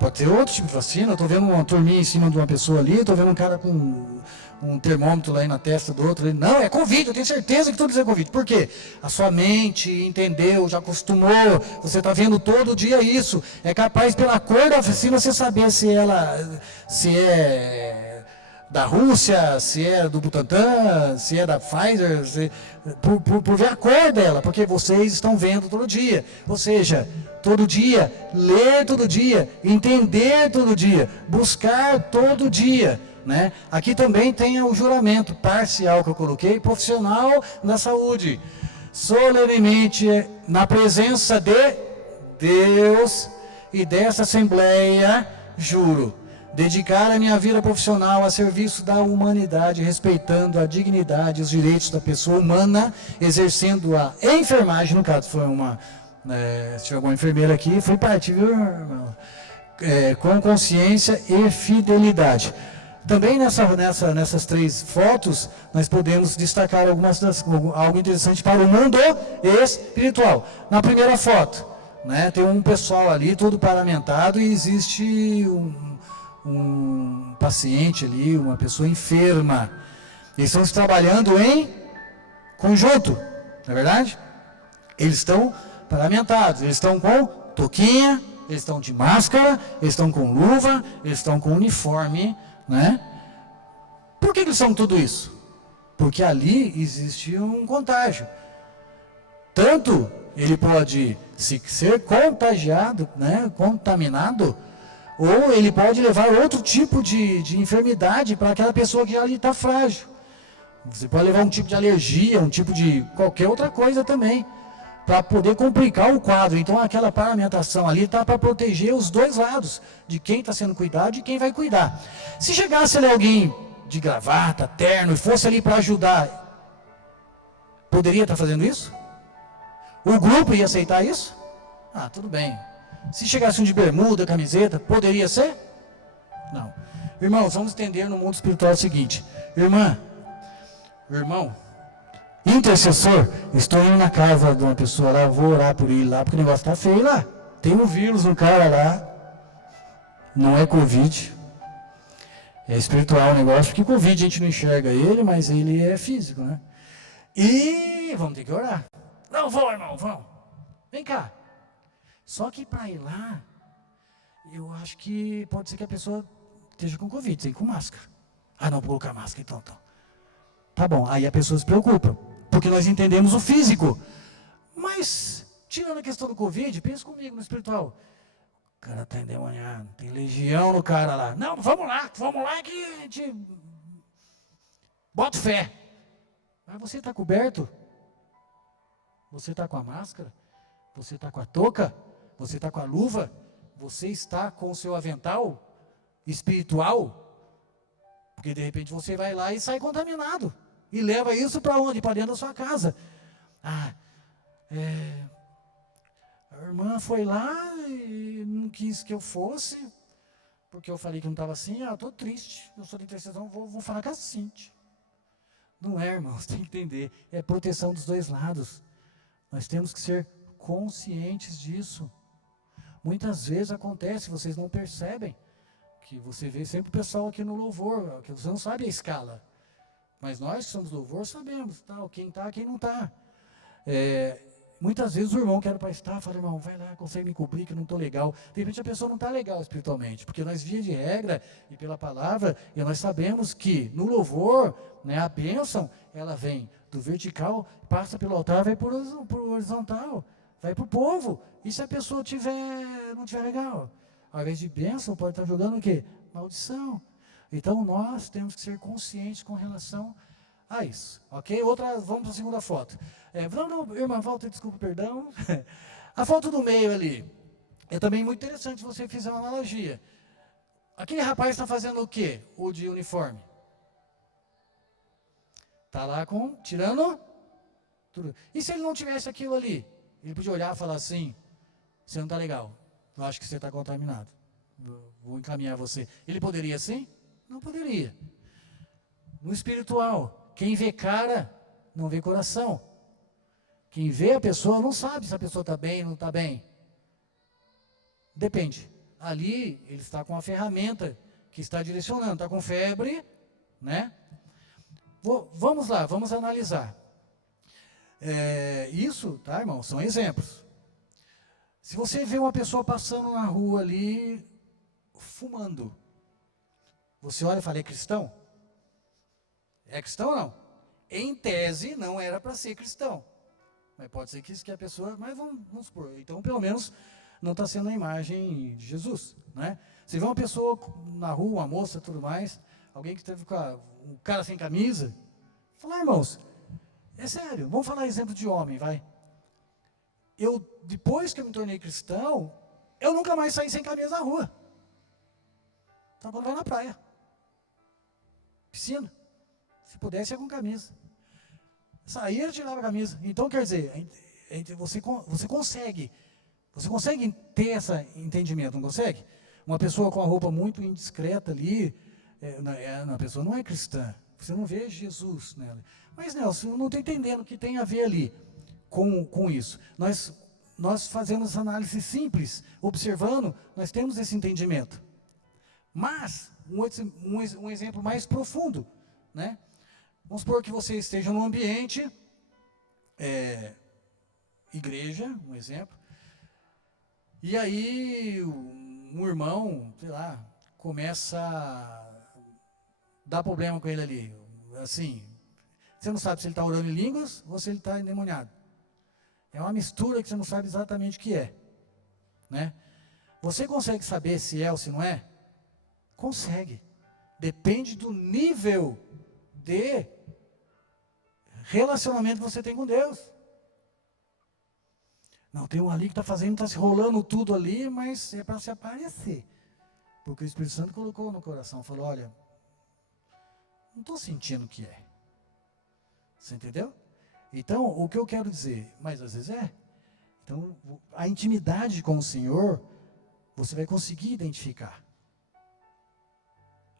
pode ter outro tipo de vacina, eu estou vendo uma turminha em cima de uma pessoa ali, estou vendo um cara com um termômetro lá na testa do outro. Não, é Covid, eu tenho certeza que tudo isso é Covid. Por quê? A sua mente entendeu, já acostumou, você está vendo todo dia isso. É capaz, pela cor da vacina, você saber se é da Rússia, se é do Butantan, se é da Pfizer, por ver a cor dela, porque vocês estão vendo todo dia. Ou seja, todo dia, ler todo dia, entender todo dia, buscar todo dia. Né? Aqui também tem o juramento parcial que eu coloquei, profissional da saúde. Solenemente, na presença de Deus e dessa Assembleia, juro dedicar a minha vida profissional a serviço da humanidade, respeitando a dignidade e os direitos da pessoa humana, exercendo a enfermagem, no caso foi se tiver alguma enfermeira aqui, foi parte, viu, irmão? Com consciência e fidelidade. Também nessas 3 fotos, nós podemos destacar algo interessante para o mundo espiritual. Na primeira foto, né, tem um pessoal ali, todo paramentado, e existe um paciente ali, uma pessoa enferma. Eles estão trabalhando em conjunto, não é verdade? Eles estão paramentados, eles estão com touquinha, eles estão de máscara, eles estão com luva, eles estão com uniforme, né? Por que eles são tudo isso? Porque ali existe um contágio. Tanto ele pode ser contagiado, né, contaminado, ou ele pode levar outro tipo de enfermidade para aquela pessoa que ali está frágil. Você pode levar um tipo de alergia, um tipo de qualquer outra coisa também, para poder complicar o quadro. Então aquela paramentação ali está para proteger os 2 lados, de quem está sendo cuidado e de quem vai cuidar. Se chegasse ali alguém de gravata, terno, e fosse ali para ajudar, poderia estar fazendo isso? O grupo ia aceitar isso? Ah, tudo bem. Se chegasse um de bermuda, camiseta, poderia ser? Não. Irmãos, vamos entender no mundo espiritual o seguinte. Irmão, intercessor, estou indo na casa de uma pessoa lá, vou orar por ele lá, porque o negócio está feio lá. Tem um vírus no cara lá, não é Covid, é espiritual o negócio, porque Covid a gente não enxerga ele, mas ele é físico, né? E vamos ter que orar. Não, vão, irmão, vão. Vem cá. Só que para ir lá, eu acho que pode ser que a pessoa esteja com Covid, tem com máscara. Ah, não, vou colocar máscara, então. Tá bom, aí a pessoa se preocupa, porque nós entendemos o físico. Mas, tirando a questão do Covid, pensa comigo no espiritual. O cara está endemoniado, tem legião no cara lá. Não, vamos lá que a gente bota fé. Mas você está coberto? Você está com a máscara? Você está com a touca? Você está com a luva? Você está com o seu avental espiritual? Porque de repente você vai lá e sai contaminado. E leva isso para onde? Para dentro da sua casa. A irmã foi lá e não quis que eu fosse, porque eu falei que não estava assim. Ah, estou triste, eu sou de intercessão, vou falar com a Cintia. Não é, irmãos, tem que entender. É proteção dos 2 lados. Nós temos que ser conscientes disso. Muitas vezes acontece, vocês não percebem, que você vê sempre o pessoal aqui no louvor, que você não sabe a escala. Mas nós que somos louvor sabemos, tal, quem está, quem não está. Muitas vezes o irmão quer para estar, fala, irmão, vai lá, consegue me cobrir que eu não estou legal. De repente a pessoa não está legal espiritualmente, porque nós, via de regra, e pela palavra, e nós sabemos que no louvor, né, a bênção, ela vem do vertical, passa pelo altar, vai para o horizontal, vai para o povo. E se a pessoa não tiver legal? Ao invés de bênção, pode estar jogando o quê? Maldição. Então nós temos que ser conscientes com relação a isso, ok? Vamos para a segunda foto. Não, irmã, volta, desculpa, perdão. A foto do meio ali, é também muito interessante se você fizer uma analogia. Aquele rapaz está fazendo o quê? O de uniforme. Está lá tirando tudo. E se ele não tivesse aquilo ali? Ele podia olhar e falar assim, você não está legal, eu acho que você está contaminado. Vou encaminhar você. Ele poderia sim? Não poderia. No espiritual, quem vê cara, não vê coração. Quem vê a pessoa não sabe se a pessoa está bem ou não está bem. Depende. Ali, ele está com a ferramenta que está direcionando. Está com febre, né? Vamos lá, vamos analisar. Isso, tá, irmão? São exemplos. Se você vê uma pessoa passando na rua ali, fumando, você olha e fala, é cristão? É cristão ou não? Em tese, não era para ser cristão. Mas pode ser que a pessoa... Mas vamos supor, então pelo menos não está sendo a imagem de Jesus, né? Você vê uma pessoa na rua, uma moça, tudo mais, alguém que teve um cara sem camisa, fala, irmãos, é sério, vamos falar exemplo de homem, vai. Depois que eu me tornei cristão, eu nunca mais saí sem camisa na rua. Então quando vai na praia, piscina, se pudesse ia com camisa. Saía e tirava a camisa. Então quer dizer, você consegue ter esse entendimento, não consegue? Uma pessoa com a roupa muito indiscreta ali, a pessoa não é cristã, você não vê Jesus nela. Mas Nelson, eu não estou entendendo o que tem a ver ali com isso. Nós fazemos análise simples, observando, nós temos esse entendimento. Mas, um exemplo mais profundo, né? Vamos supor que você esteja num ambiente, igreja, um exemplo, e aí um irmão, sei lá, começa a dar problema com ele ali, assim, você não sabe se ele está orando em línguas ou se ele está endemoniado. É uma mistura que você não sabe exatamente o que é, né? Você consegue saber se é ou se não é? Consegue. Depende do nível de relacionamento que você tem com Deus. Não, tem um ali que está se rolando tudo ali, mas é para se aparecer. Porque o Espírito Santo colocou no coração, falou, olha, não estou sentindo o que é. Você entendeu? Então, o que eu quero dizer, mas às vezes é. Então, a intimidade com o Senhor, você vai conseguir identificar.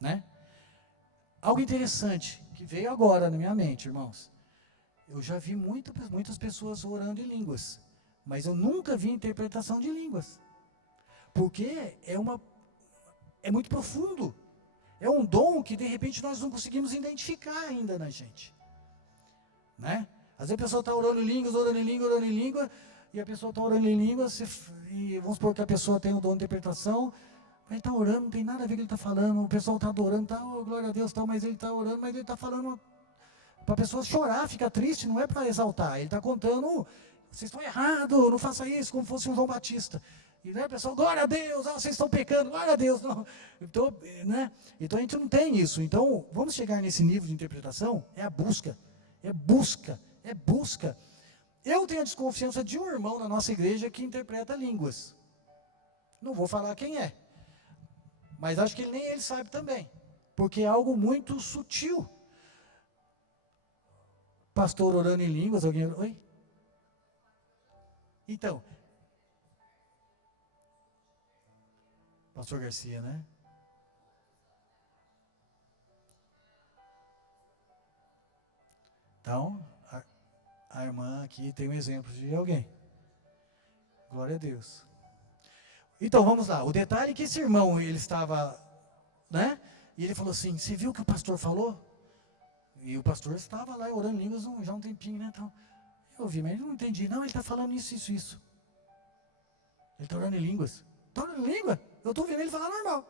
Né? Algo interessante, que veio agora na minha mente, irmãos. Eu já vi muitas pessoas orando em línguas, mas eu nunca vi interpretação de línguas. Porque é muito profundo. É um dom que, de repente, nós não conseguimos identificar ainda na gente. Né? Às vezes a pessoa está orando em língua, e a pessoa está orando em línguas, e vamos supor que a pessoa tem o dom de interpretação, mas ele está orando, não tem nada a ver com o que ele está falando, o pessoal está adorando, glória a Deus, mas ele está orando, mas ele está falando para a pessoa chorar, ficar triste, não é para exaltar, ele está contando, vocês estão errados, não faça isso, como fosse um João Batista. E né, pessoal, glória a Deus, vocês estão pecando, glória a Deus. Não. Então, né, então a gente não tem isso. Então, vamos chegar nesse nível de interpretação, é a busca. É busca. Eu tenho a desconfiança de um irmão na nossa igreja que interpreta línguas. Não vou falar quem é. Mas acho que nem ele sabe também. Porque é algo muito sutil. Pastor orando em línguas, alguém... Oi? Então... Pastor Garcia, né? Então, a irmã aqui tem um exemplo de alguém. Glória a Deus. Então, vamos lá. O detalhe é que esse irmão, ele estava, né? E ele falou assim, você viu o que o pastor falou? E o pastor estava lá orando em línguas já um tempinho, né? Então, eu ouvi, mas eu não entendi. Não, ele está falando isso, isso, isso. Ele está orando em línguas. Está orando em língua? Eu estou ouvindo ele falar normal.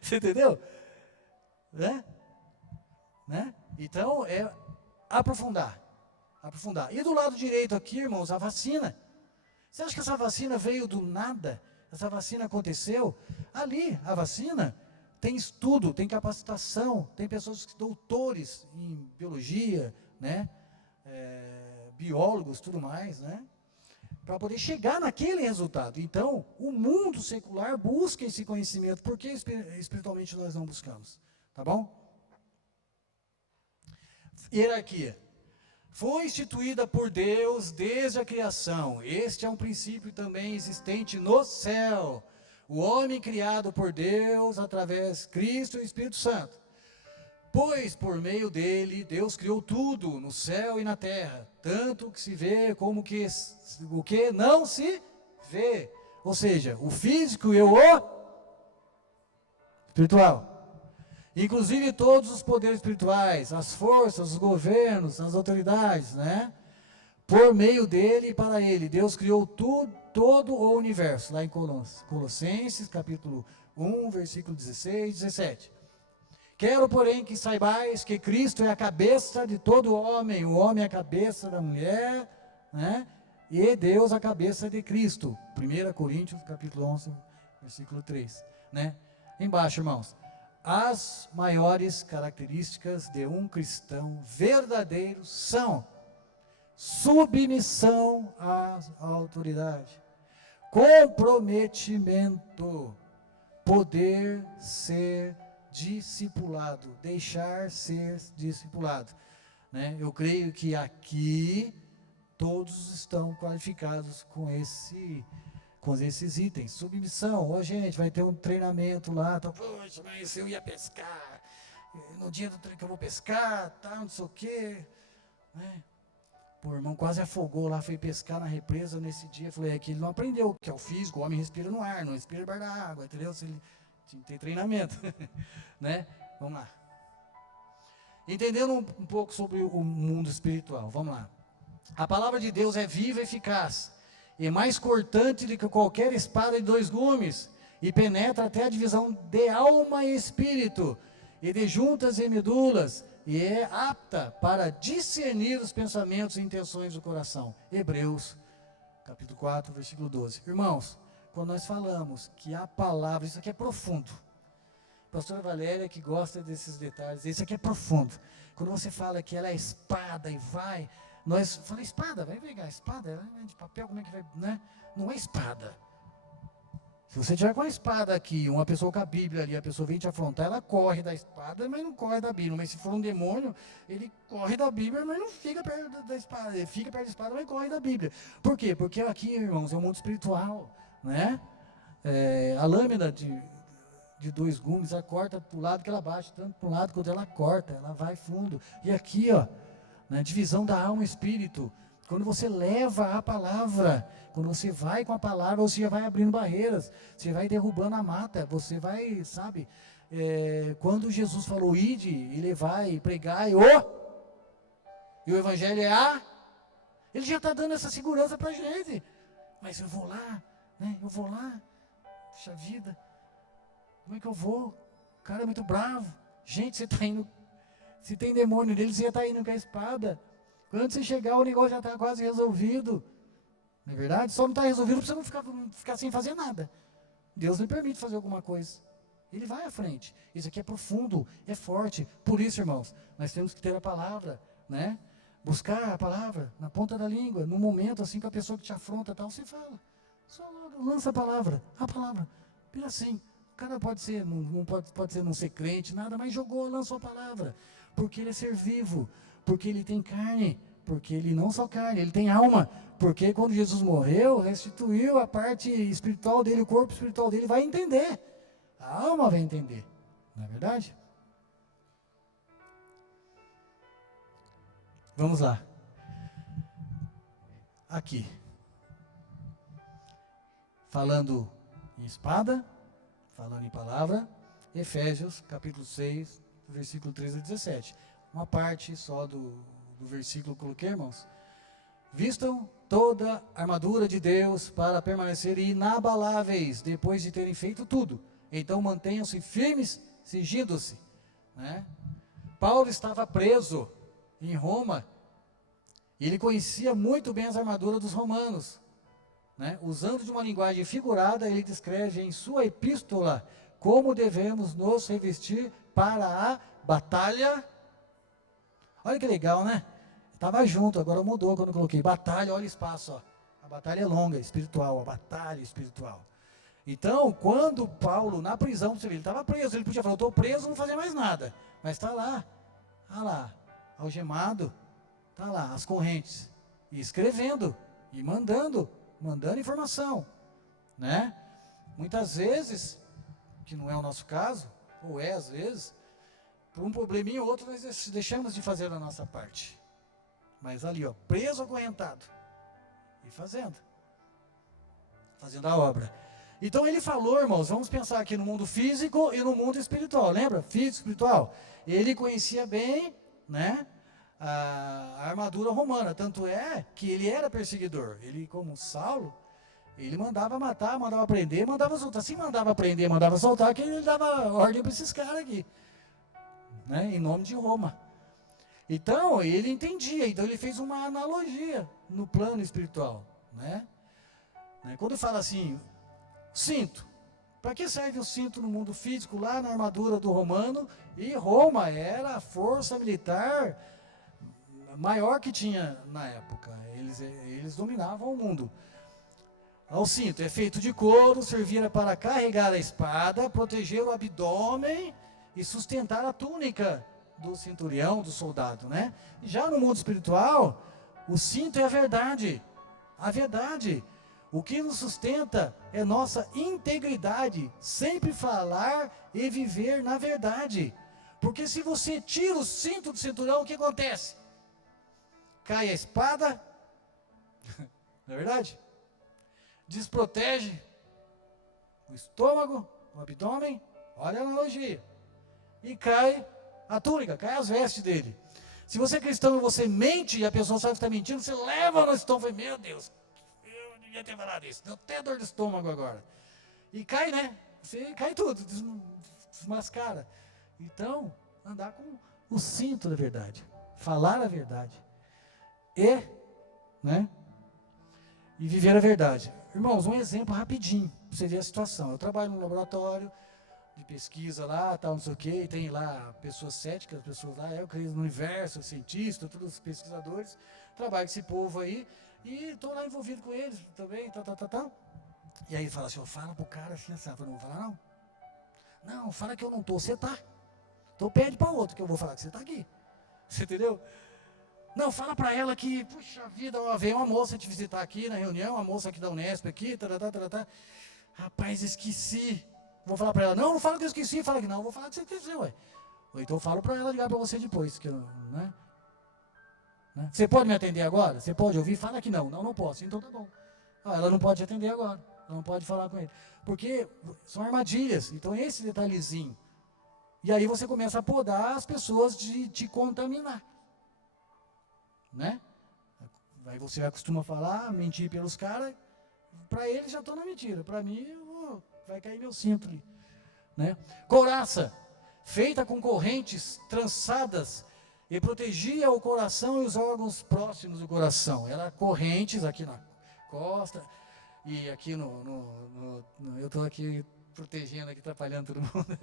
Você entendeu? Né? Então, é aprofundar. Aprofundar. E do lado direito aqui, irmãos, a vacina. Você acha que essa vacina veio do nada? Essa vacina aconteceu? Ali, a vacina tem estudo, tem capacitação, tem pessoas, doutores em biologia, né? Biólogos, tudo mais, né? Para poder chegar naquele resultado. Então, o mundo secular busca esse conhecimento. Por que espiritualmente nós não buscamos? Tá bom? Hierarquia. Foi instituída por Deus desde a criação. Este é um princípio também existente no céu. O homem criado por Deus através de Cristo e Espírito Santo. Pois por meio dele, Deus criou tudo no céu e na terra, tanto o que se vê como o que não se vê. Ou seja, o físico e o espiritual. Inclusive todos os poderes espirituais, as forças, os governos, as autoridades, né? Por meio dele e para ele, Deus criou tudo, todo o universo. Lá em Colossenses, capítulo 1, versículo 16 e 17. Quero, porém, que saibais que Cristo é a cabeça de todo homem, o homem é a cabeça da mulher, né? E Deus a cabeça de Cristo. 1 Coríntios, capítulo 11, versículo 3, né? Embaixo, irmãos. As maiores características de um cristão verdadeiro são submissão à autoridade, comprometimento, poder ser discipulado, deixar ser discipulado, né? Eu creio que aqui todos estão qualificados com esses itens. Submissão. Ô, gente, vai ter um treinamento lá, tá? Poxa, mas eu ia pescar, no dia do treino que eu vou pescar, tá, não sei o quê, né? Pô, o irmão quase afogou lá, foi pescar na represa nesse dia. Eu falei, é que ele não aprendeu, que é o físico, o homem respira no ar, não respira debaixo da água, entendeu? Se ele tem treinamento, né? Vamos lá. Entendendo um pouco sobre o mundo espiritual, vamos lá. A palavra de Deus é viva e eficaz, e mais cortante do que qualquer espada de 2 gumes, e penetra até a divisão de alma e espírito, e de juntas e medulas, e é apta para discernir os pensamentos e intenções do coração. Hebreus, capítulo 4, versículo 12. Irmãos, quando nós falamos que a palavra, isso aqui é profundo. Pastora Valéria, que gosta desses detalhes, isso aqui é profundo. Quando você fala que ela é espada e vai... Nós falamos, espada, vai pegar a espada, é de papel, como é que vai, né? Não é espada. Se você tiver com a espada aqui, uma pessoa com a Bíblia ali, a pessoa vem te afrontar, ela corre da espada, mas não corre da Bíblia. Mas se for um demônio, ele corre da Bíblia, mas não fica perto da espada. Ele fica perto da espada, mas corre da Bíblia. Por quê? Porque aqui, irmãos, é um mundo espiritual, né? A lâmina de 2 gumes, ela corta para o lado que ela bate, tanto para um lado quanto ela corta, ela vai fundo. E aqui, ó, na divisão da alma e espírito, quando você leva a palavra, quando você vai com a palavra, você já vai abrindo barreiras, você vai derrubando a mata, você vai, sabe, quando Jesus falou, ide, ele vai pregar, e o evangelho ele já está dando essa segurança para a gente, mas eu vou lá, né, puxa vida, como é que eu vou? O cara é muito bravo, gente, você está indo, se tem demônio nele, você já está indo com a espada. Quando você chegar, o negócio já está quase resolvido. Não é verdade? Só não está resolvido para você não ficar sem fazer nada. Deus lhe permite fazer alguma coisa. Ele vai à frente. Isso aqui é profundo, é forte. Por isso, irmãos, nós temos que ter a palavra, né? Buscar a palavra na ponta da língua. No momento assim que a pessoa que te afronta, tal, você fala. Só lança a palavra. Pira assim. O cara pode ser, pode ser não ser crente, nada, mas lançou a palavra. Porque ele é ser vivo, porque ele tem carne, porque ele não só carne, ele tem alma. Porque quando Jesus morreu, restituiu a parte espiritual dele, o corpo espiritual dele vai entender. A alma vai entender, não é verdade? Vamos lá. Aqui. Falando em espada, falando em palavra, Efésios, capítulo 6, do versículo 13 a 17. Uma parte só do versículo que eu coloquei, irmãos. Vistam toda a armadura de Deus para permanecer inabaláveis, depois de terem feito tudo. Então mantenham-se firmes, cingindo-se. Né? Paulo estava preso em Roma, e ele conhecia muito bem as armaduras dos romanos. Né? Usando de uma linguagem figurada, ele descreve em sua epístola como devemos nos revestir para a batalha. Olha que legal, né? Estava junto, agora mudou quando eu coloquei batalha, olha o espaço, ó. A batalha é longa, espiritual, a batalha espiritual. Então, quando Paulo, na prisão, você vê, ele estava preso, ele podia falar, estou preso, não fazer mais nada. Mas está lá, algemado, está lá, as correntes, e escrevendo, e mandando informação, né? Muitas vezes, que não é o nosso caso, ou é às vezes, por um probleminha ou outro, nós deixamos de fazer a nossa parte. Mas ali, ó, preso, acorrentado, e fazendo a obra. Então ele falou, irmãos, vamos pensar aqui no mundo físico e no mundo espiritual, lembra? Físico, espiritual. Ele conhecia bem, né, a armadura romana, tanto é que ele era perseguidor. Ele, como Saulo, ele mandava matar, mandava prender, mandava soltar. Se mandava prender, mandava soltar, que ele dava ordem para esses caras aqui, né, em nome de Roma. Então, ele entendia, então ele fez uma analogia no plano espiritual, né? Quando fala assim, cinto, para que serve o cinto no mundo físico, lá na armadura do romano? E Roma era a força militar maior que tinha na época, eles dominavam o mundo. O cinto é feito de couro, servia para carregar a espada, proteger o abdômen e sustentar a túnica do centurião, do soldado, né? Já no mundo espiritual, o cinto é a verdade. O que nos sustenta é nossa integridade, sempre falar e viver na verdade. Porque se você tira o cinto do cinturão, o que acontece? Cai a espada, não é verdade? Desprotege o estômago, o abdômen, olha a analogia, e cai a túnica, cai as vestes dele. Se você é cristão e você mente e a pessoa sabe que está mentindo, você leva no estômago e fala, meu Deus, eu não devia ter falado isso, deu até dor de estômago agora. E cai, né? Você cai tudo, desmascara. Então, andar com o cinto da verdade, falar a verdade, né? E viver a verdade. Irmãos, um exemplo rapidinho, para você ver a situação. Eu trabalho no laboratório de pesquisa lá, tal, não sei o quê, e tem lá pessoas céticas, pessoas lá, eu creio no universo, cientistas, todos os pesquisadores, trabalho com esse povo aí, e estou lá envolvido com eles também, tal. E aí ele fala assim, fala pro cara assim, eu não vou falar não. Não, fala que eu não estou, você está. Então pede para outro que eu vou falar que você está aqui. Você entendeu? Não, fala para ela que, puxa vida, ó, veio uma moça te visitar aqui na reunião, uma moça aqui da Unesp aqui, Rapaz, esqueci. Vou falar para ela, não fala que eu esqueci, fala que não, vou falar que você esqueceu, ué. Ou então eu falo para ela ligar para você depois, que eu, né? Você pode me atender agora? Você pode ouvir? Fala que não. Não posso. Então tá bom. Ela não pode atender agora, ela não pode falar com ele. Porque são armadilhas, então esse detalhezinho. E aí você começa a podar as pessoas de te contaminar. Né? Aí você acostuma falar, mentir pelos caras, para eles já estou na mentira, para mim vai cair meu cinto ali, né? Couraça, feita com correntes trançadas e protegia o coração e os órgãos próximos do coração. Era correntes aqui na costa e aqui eu estou aqui protegendo, aqui atrapalhando todo mundo,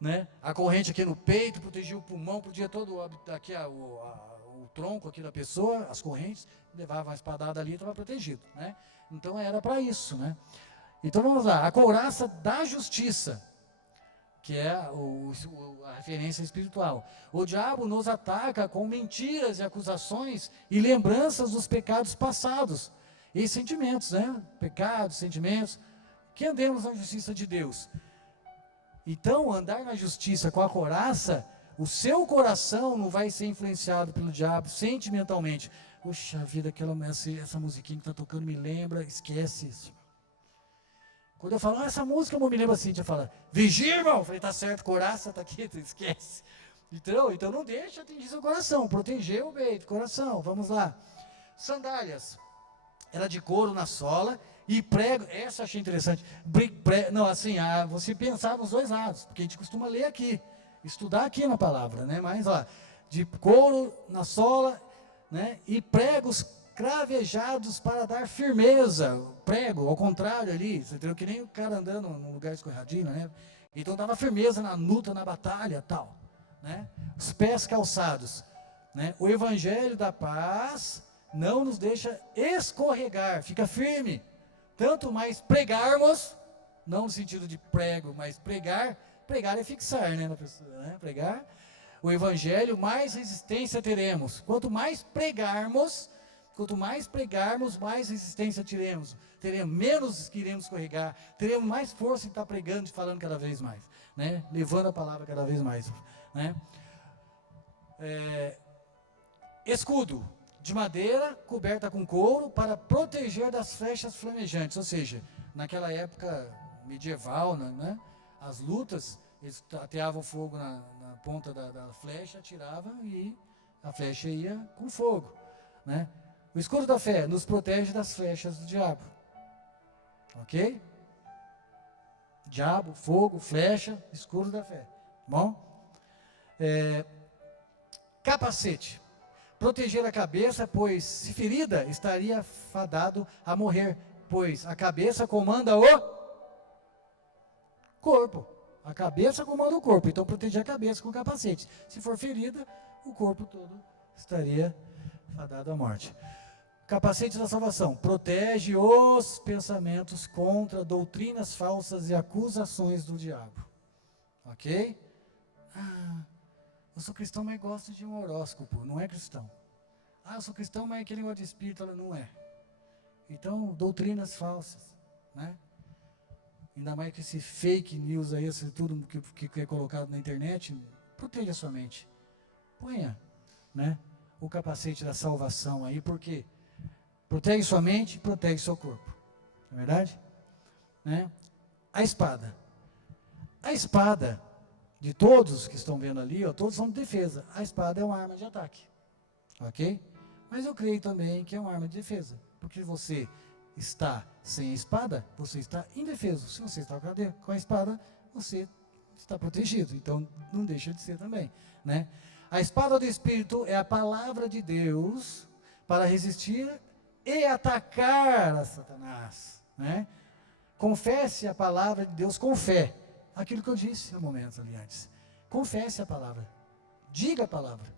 né? A corrente aqui no peito protegia o pulmão, protegia todo aqui o tronco aqui da pessoa, as correntes, levava uma espadada ali e estava protegido, né? Então era para isso, né? Então vamos lá, a couraça da justiça, que é a referência espiritual. O diabo nos ataca com mentiras e acusações e lembranças dos pecados passados e sentimentos, né? Pecados, sentimentos, que andemos na justiça de Deus. Então, andar na justiça com a couraça, o seu coração não vai ser influenciado pelo diabo sentimentalmente. Puxa vida, essa musiquinha que está tocando me lembra, esquece isso. Quando eu falo, essa música, eu me lembro assim, a fala, vigia, irmão. Eu falei, tá certo, coraça, tá aqui, tu esquece. Então não deixa atingir seu coração, proteger o peito, coração, vamos lá. Sandálias, era de couro na sola e prego, essa eu achei interessante, não, assim, você pensar nos dois lados, porque a gente costuma ler aqui, estudar aqui na palavra, né? Mas, ó, de couro na sola, né? E pregos cravejados para dar firmeza. Prego, ao contrário ali, você entendeu? Que nem o cara andando num lugar escorregadio, né? Então dava firmeza na luta, na batalha, tal, né? Os pés calçados, né? O evangelho da paz não nos deixa escorregar, fica firme. Tanto mais pregarmos, não no sentido de prego, mas pregar é fixar, né, na pessoa, né? Pregar o evangelho, mais resistência teremos. Quanto mais pregarmos, mais resistência teremos, menos que iremos escorregar, teremos mais força em estar pregando e falando cada vez mais, né? Levando a palavra cada vez mais, né? Escudo de madeira coberta com couro para proteger das flechas flamejantes, ou seja, naquela época medieval, né? As lutas, eles ateavam fogo na ponta da flecha, atiravam e a flecha ia com fogo, né? O escudo da fé nos protege das flechas do diabo, ok? Diabo, fogo, flecha, escudo da fé, bom? Capacete, proteger a cabeça, pois se ferida, estaria fadado a morrer, pois a cabeça comanda o corpo. A cabeça comanda o corpo, então proteger a cabeça com o capacete. Se for ferida, o corpo todo estaria fadado à morte. Capacete da salvação, protege os pensamentos contra doutrinas falsas e acusações do diabo. Ok? Eu sou cristão, mas gosto de um horóscopo. Não é cristão. Eu sou cristão, mas aquele negócio de espírito, ela não é. Então, doutrinas falsas, né? Ainda mais que esse fake news aí, esse tudo que é colocado na internet, proteja a sua mente. Ponha, né, o capacete da salvação aí, porque protege sua mente, protege seu corpo. Não é verdade? Né? A espada. A espada, de todos que estão vendo ali, ó, todos são de defesa. A espada é uma arma de ataque. Ok? Mas eu creio também que é uma arma de defesa. Porque você está sem a espada, você está indefeso. Se você está com a espada, você está protegido. Então, não deixa de ser também, né? A espada do Espírito é a palavra de Deus para resistir e atacar a Satanás, né? Confesse a palavra de Deus com fé. Aquilo que eu disse há momentos ali antes. Confesse a palavra. Diga a palavra.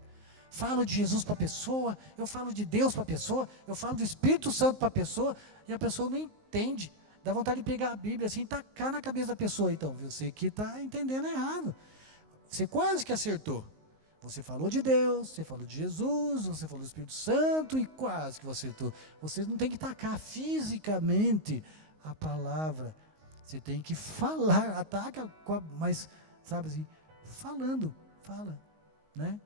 Falo de Jesus para a pessoa, eu falo de Deus para a pessoa, eu falo do Espírito Santo para a pessoa, e a pessoa não entende. Dá vontade de pegar a Bíblia assim e tacar na cabeça da pessoa. Então, você que está entendendo errado. Você quase que acertou. Você falou de Deus, você falou de Jesus, você falou do Espírito Santo e quase que você acertou. Você não tem que tacar fisicamente a palavra. Você tem que falar, ataca, mas, sabe assim, falando, fala, né?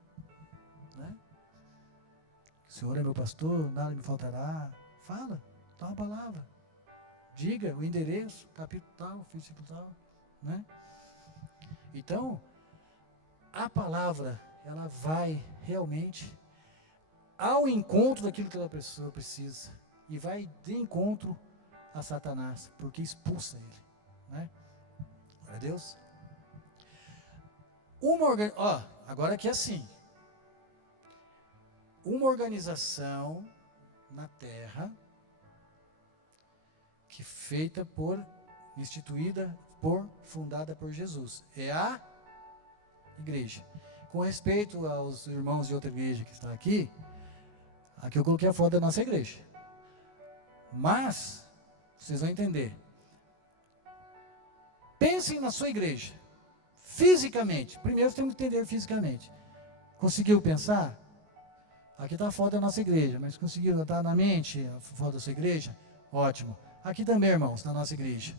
O Senhor é meu pastor, nada me faltará. Fala, dá uma palavra. Diga o endereço, capítulo tal, versículo tal, né? Então, a palavra, ela vai realmente ao encontro daquilo que a pessoa precisa e vai de encontro a Satanás, porque expulsa ele, né? Glória a Deus. Agora que é assim. Uma organização na terra que fundada por Jesus, é a igreja. Com respeito aos irmãos de outra igreja que estão aqui eu coloquei a foto da nossa igreja. Mas, vocês vão entender. Pensem na sua igreja, fisicamente. Primeiro você tem que entender fisicamente. Conseguiu pensar? Aqui está a foto da nossa igreja, mas conseguiu estar na mente a foto da sua igreja? Ótimo. Aqui também, irmãos, na nossa igreja.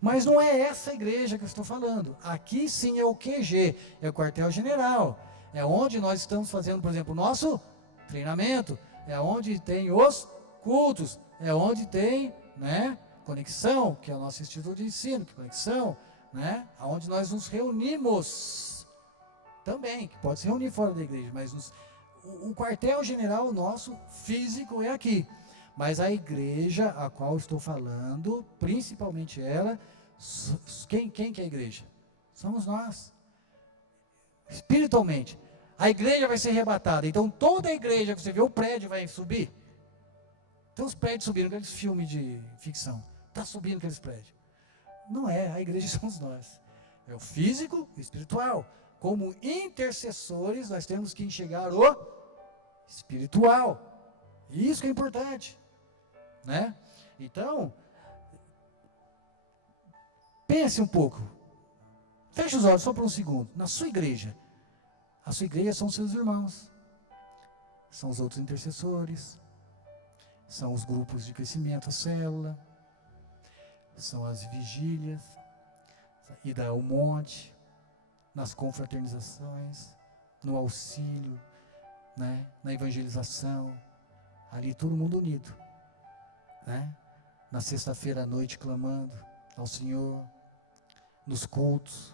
Mas não é essa igreja que eu estou falando. Aqui sim é o QG, é o quartel-general. É onde nós estamos fazendo, por exemplo, o nosso treinamento. É onde tem os cultos. É onde tem, né, Conexão, que é o nosso instituto de ensino, que é Conexão, né? Onde nós nos reunimos também, que pode se reunir fora da igreja, mas o quartel-general nosso físico é aqui. Mas a igreja a qual estou falando, principalmente ela, quem que é a igreja? Somos nós. Espiritualmente. A igreja vai ser arrebatada. Então toda a igreja, você vê o prédio vai subir. Tem os prédios subindo, aqueles filmes de ficção. Está subindo aqueles prédios. Não é, a igreja somos nós. É o físico e o espiritual. Como intercessores, nós temos que enxergar o espiritual. Isso que é importante. Né? Então, pense um pouco. Feche os olhos só por um segundo. Na sua igreja, a sua igreja são seus irmãos. São os outros intercessores. São os grupos de crescimento, a célula. São as vigílias. Ida ao monte. Nas confraternizações. No auxílio. Né? Na evangelização. Ali todo mundo unido. Né? Na sexta-feira à noite clamando ao Senhor, nos cultos.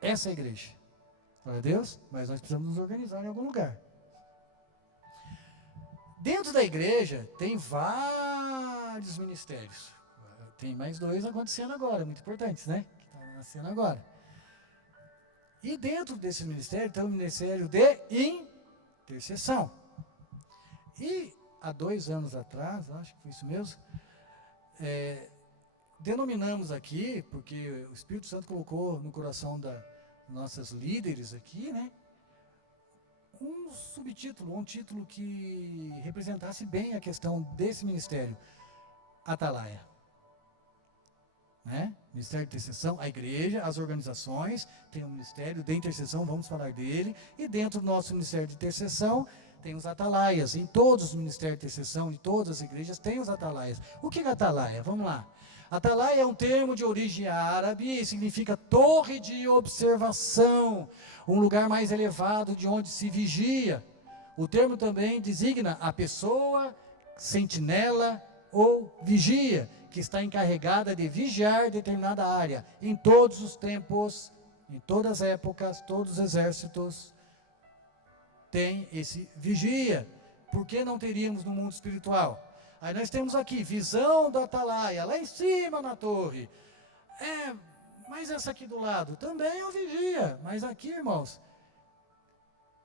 Essa é a igreja. Glória a Deus, mas nós precisamos nos organizar em algum lugar. Dentro da igreja tem vários ministérios. Tem mais 2 acontecendo agora, muito importantes, né? Que estão nascendo agora. E dentro desse ministério tem o ministério de intercessão. E há 2 anos atrás, acho que foi isso mesmo, denominamos aqui, porque o Espírito Santo colocou no coração das nossas líderes aqui, né, um subtítulo, um título que representasse bem a questão desse ministério, Atalaia. Né? Ministério de Intercessão, a igreja, as organizações, tem o Ministério de Intercessão, vamos falar dele, e dentro do nosso Ministério de Intercessão, tem os atalaias. Em todos os ministérios de intercessão, em todas as igrejas, tem os atalaias. O que é atalaia? Vamos lá. Atalaia é um termo de origem árabe e significa torre de observação, um lugar mais elevado de onde se vigia. O termo também designa a pessoa, sentinela ou vigia, que está encarregada de vigiar determinada área, em todos os tempos, em todas as épocas, todos os exércitos, tem esse vigia. Por que não teríamos no mundo espiritual? Aí nós temos aqui, visão da atalaia, lá em cima na torre. Mas essa aqui do lado, também é o vigia. Mas aqui, irmãos,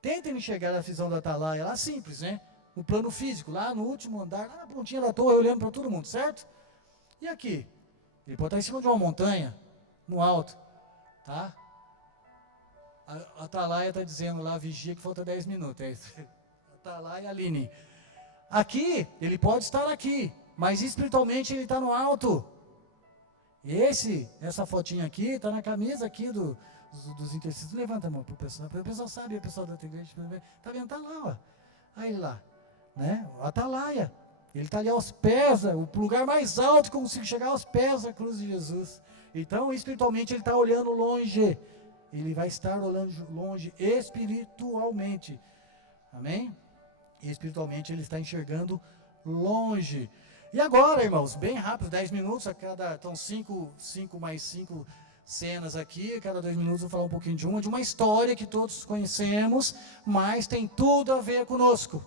tentem enxergar a visão da atalaia, lá simples, né? No plano físico, lá no último andar, lá na pontinha da torre, olhando para todo mundo, certo? E aqui? Ele pode estar em cima de uma montanha, no alto, tá? A atalaia está dizendo lá, vigia, que falta 10 minutos. É isso. Atalaia Aline. Aqui, ele pode estar aqui, mas espiritualmente ele está no alto. Essa fotinha aqui, está na camisa aqui dos intercessores. Levanta a mão para o pessoal sabe, o pessoal da outra igreja, está vendo? Está lá, ó. Aí lá, né? O atalaia. Ele está ali aos pés, o lugar mais alto que consigo chegar aos pés da cruz de Jesus. Então, espiritualmente, ele está olhando longe. Ele vai estar olhando longe espiritualmente. Amém? E espiritualmente ele está enxergando longe. E agora, irmãos, bem rápido, 10 minutos, então 5 mais 5 cenas aqui, a cada 2 minutos eu vou falar um pouquinho de uma história que todos conhecemos, mas tem tudo a ver conosco,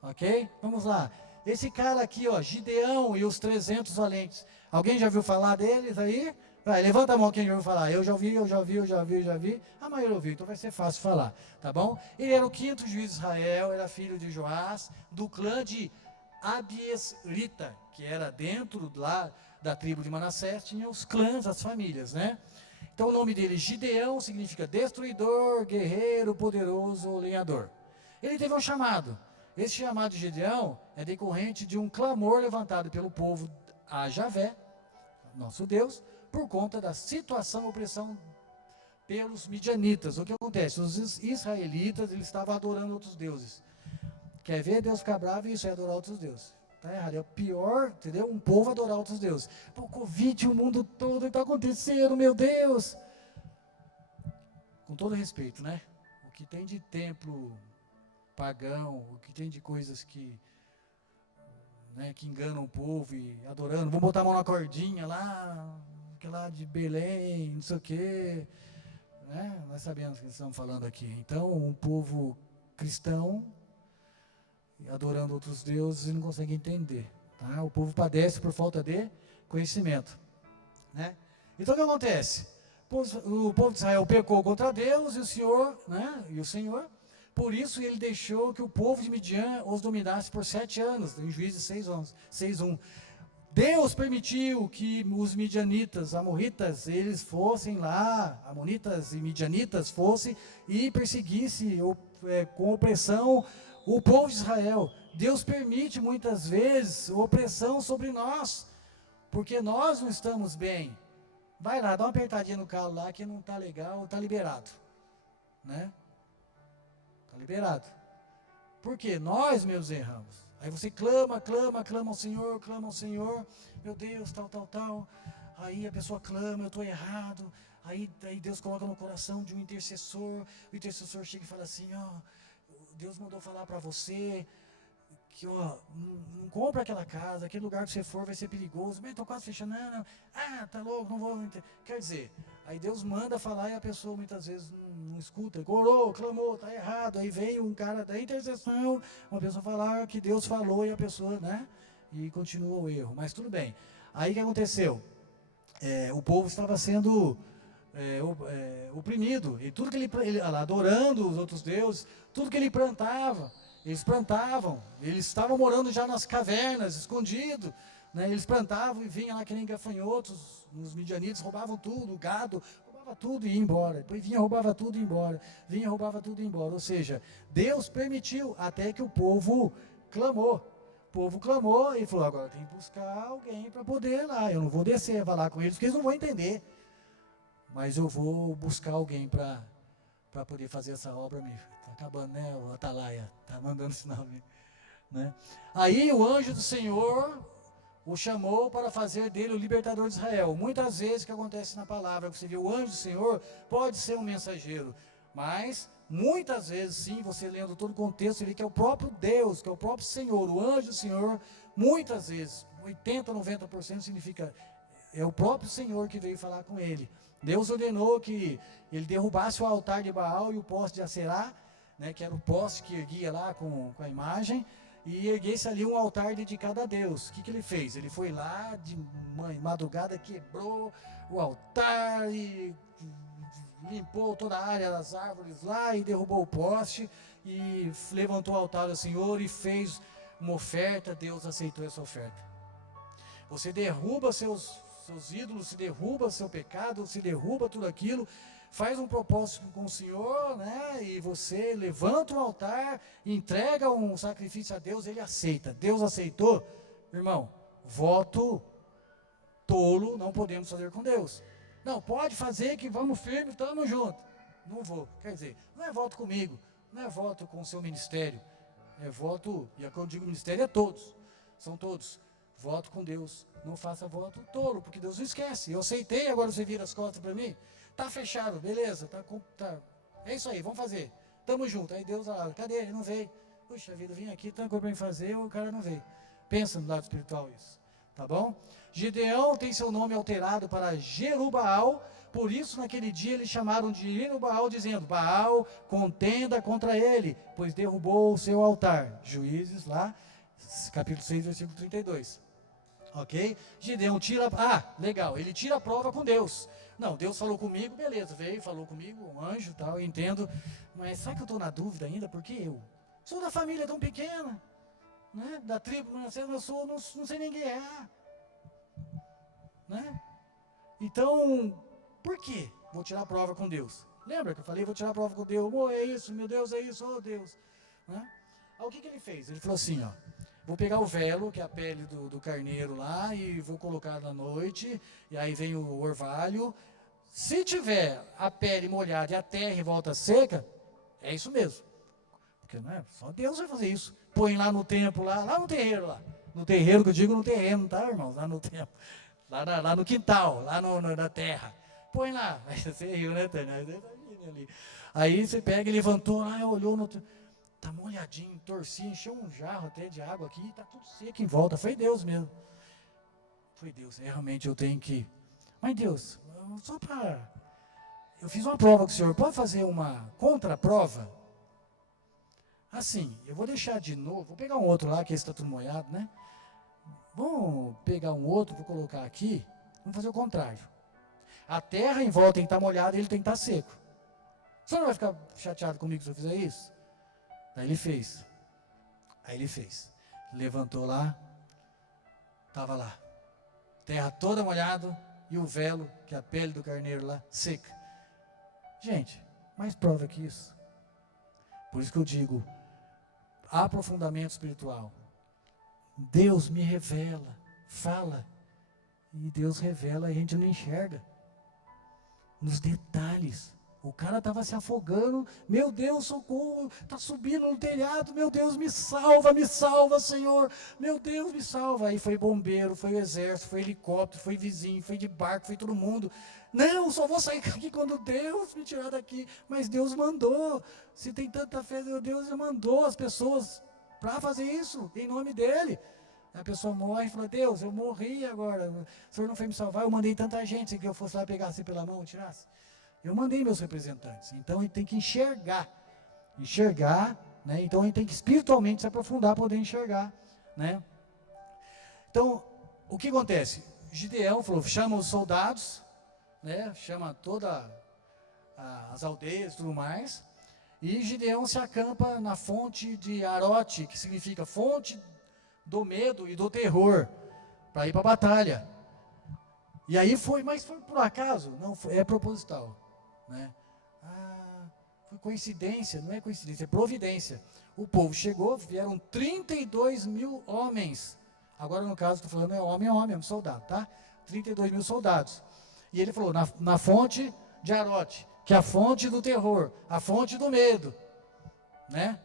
ok? Vamos lá. Esse cara aqui, ó, Gideão e os 300 valentes. Alguém já ouviu falar deles aí? Vai, levanta a mão quem já ouviu falar. Eu já vi. A maioria ouviu, então vai ser fácil falar, tá bom? Ele era o 5º juiz de Israel, era filho de Joás, do clã de Abiesrita, que era dentro lá da tribo de Manassés, tinha os clãs, as famílias, né? Então o nome dele, Gideão, significa destruidor, guerreiro, poderoso, lenhador. Ele teve um chamado. Esse chamado de Gideão é decorrente de um clamor levantado pelo povo a Javé, nosso Deus, por conta da situação, opressão pelos midianitas. O que acontece? Os israelitas, eles estavam adorando outros deuses. Quer ver Deus ficar bravo? Isso é adorar outros deuses. Está errado. É o pior, entendeu? Um povo adorar outros deuses. O Covid, o mundo todo está acontecendo, meu Deus. Com todo respeito, né? O que tem de templo pagão, o que tem de coisas que né, que enganam o povo e adorando, vão botar a mão na cordinha lá, lá de Belém, não sei o quê. Né? Nós sabemos o que estamos falando aqui. Então, um povo cristão adorando outros deuses e não consegue entender. Tá? O povo padece por falta de conhecimento. Né? Então, o que acontece? O povo de Israel pecou contra Deus e o Senhor, né? Por isso ele deixou que o povo de Midian os dominasse por 7 anos, em Juízes 6:1. Deus permitiu que os midianitas, amorritas, eles fossem lá, amonitas e midianitas fossem e perseguissem com opressão o povo de Israel. Deus permite muitas vezes opressão sobre nós, porque nós não estamos bem. Vai lá, dá uma apertadinha no calo lá que não está legal, está liberado. Né? Está liberado. Porque nós mesmos erramos. Aí você clama ao Senhor, meu Deus, tal. Aí a pessoa clama, eu estou errado. Aí Deus coloca no coração de um intercessor. O intercessor chega e fala assim, Deus mandou falar para você que não compra aquela casa, aquele lugar que você for vai ser perigoso. Mas estou quase fechando, não. Tá louco, não vou. Quer dizer, aí Deus manda falar e a pessoa muitas vezes não escuta. Orou, clamou, está errado. Aí vem um cara da intercessão, uma pessoa falar que Deus falou e a pessoa, né? E continua o erro. Mas tudo bem. Aí o que aconteceu? O povo estava sendo oprimido. E tudo que ele adorando os outros deuses, tudo que ele plantava, eles plantavam, eles estavam morando já nas cavernas, escondidos, né? Eles plantavam e vinham lá que nem gafanhotos, os midianitas roubavam tudo, o gado, roubava tudo e ia embora, depois vinha, roubava tudo e ia embora, vinha, roubava tudo e ia embora, ou seja, Deus permitiu até que o povo clamou. O povo clamou e falou, agora tem que buscar alguém para poder ir lá, eu não vou descer, falar com eles, porque eles não vão entender, mas eu vou buscar alguém para poder fazer essa obra mesmo. Está acabando, né? O Atalaia está mandando sinal, né? Aí o anjo do Senhor o chamou para fazer dele o libertador de Israel. Muitas vezes o que acontece na palavra, você vê o anjo do Senhor, pode ser um mensageiro, mas muitas vezes sim, você lendo todo o contexto, você vê que é o próprio Deus, que é o próprio Senhor, o anjo do Senhor, muitas vezes, 80%, 90% significa, é o próprio Senhor que veio falar com ele. Deus ordenou que ele derrubasse o altar de Baal e o poste de Aserá, né, que era o poste que erguia lá com a imagem, e erguesse ali um altar dedicado a Deus. O que ele fez? Ele foi lá de madrugada, quebrou o altar e limpou toda a área das árvores lá e derrubou o poste e levantou o altar ao Senhor e fez uma oferta. Deus aceitou essa oferta. Você derruba seus ídolos, se derruba seu pecado, se derruba tudo aquilo, faz um propósito com o Senhor, né? E você levanta um altar, entrega um sacrifício a Deus, ele aceita. Deus aceitou, irmão, voto tolo não podemos fazer com Deus. Não, pode fazer que vamos firme, estamos juntos. Não vou, quer dizer, não é voto comigo, não é voto com o seu ministério, é voto, e quando eu digo ministério é todos, são todos. Voto com Deus, não faça voto tolo, porque Deus não esquece. Eu aceitei, agora você vira as costas para mim. Tá fechado, beleza, é isso aí, vamos fazer. Tamo junto. Aí Deus, cadê? Ele não veio. Puxa vida, vim aqui, tanta coisa para mim fazer, o cara não veio. Pensa no lado espiritual isso, tá bom? Gideão tem seu nome alterado para Jerubaal, por isso naquele dia eles chamaram de Jerubaal, dizendo, Baal contenda contra ele, pois derrubou o seu altar. Juízes lá, capítulo 6, versículo 32. Ok? Gideão tira, legal, ele tira a prova com Deus. Não, Deus falou comigo, beleza, veio, falou comigo, um anjo, tal, eu entendo. Mas sabe que eu estou na dúvida ainda? Porque eu sou da família tão pequena, né? Da tribo, eu sou, não sei nem guerrear, né? Então, por quê? Vou tirar a prova com Deus. Lembra que eu falei, vou tirar a prova com Deus? É isso, meu Deus, é isso, oh Deus. Né? Aí o que ele fez? Ele falou assim, vou pegar o velo, que é a pele do carneiro lá, e vou colocar na noite, e aí vem o orvalho. Se tiver a pele molhada e a terra em volta seca, é isso mesmo. Porque não é, só Deus vai fazer isso. Põe lá no templo, lá no terreiro lá. No terreiro, que eu digo no terreno, tá, irmãos? Lá no templo. Lá no quintal, lá na terra. Põe lá. Aí você riu, né, Tânia? Aí você pega e levantou lá, olhou no... Tá molhadinho, torci, encheu um jarro até de água aqui, tá tudo seco em volta. Foi Deus mesmo. Foi Deus, realmente eu tenho que... Mas Deus, só para... Eu fiz uma prova com o senhor, pode fazer uma contraprova? Assim, eu vou deixar de novo, vou pegar um outro lá, que esse está tudo molhado, né? Vamos pegar um outro, vou colocar aqui, vamos fazer o contrário. A terra em volta tem que estar molhada e ele tem que estar seco. O senhor não vai ficar chateado comigo se eu fizer isso? Aí ele fez. Levantou lá, estava lá. Terra toda molhada e o velo, que é a pele do carneiro lá, seca. Gente, mais prova que isso. Por isso que eu digo, aprofundamento espiritual. Deus me revela, fala, e Deus revela e a gente não enxerga. Nos detalhes. O cara estava se afogando, meu Deus, socorro, está subindo no telhado, meu Deus, me salva, Senhor, meu Deus, me salva. Aí foi bombeiro, foi o exército, foi helicóptero, foi vizinho, foi de barco, foi todo mundo. Não, só vou sair aqui quando Deus me tirar daqui. Mas Deus mandou, se tem tanta fé, Deus mandou as pessoas para fazer isso, em nome dEle. A pessoa morre e fala, Deus, eu morri agora, o Senhor não foi me salvar, eu mandei tanta gente que eu fosse lá pegar assim pela mão e tirasse. Eu mandei meus representantes. Então, a gente tem que enxergar, né? Então, a gente tem que espiritualmente se aprofundar para poder enxergar, né? Então, o que acontece? Gideão falou, chama os soldados, né? Chama todas as aldeias e tudo mais, e Gideão se acampa na fonte de Arote, que significa fonte do medo e do terror, para ir para a batalha. E aí mas foi por acaso? Não, é proposital. Né? Foi coincidência, não é coincidência, é providência. O povo chegou, vieram 32 mil homens. Agora, no caso, estou falando é homem, é soldado, tá? 32 mil soldados. E ele falou, na fonte de Arote, que é a fonte do terror, a fonte do medo. Né?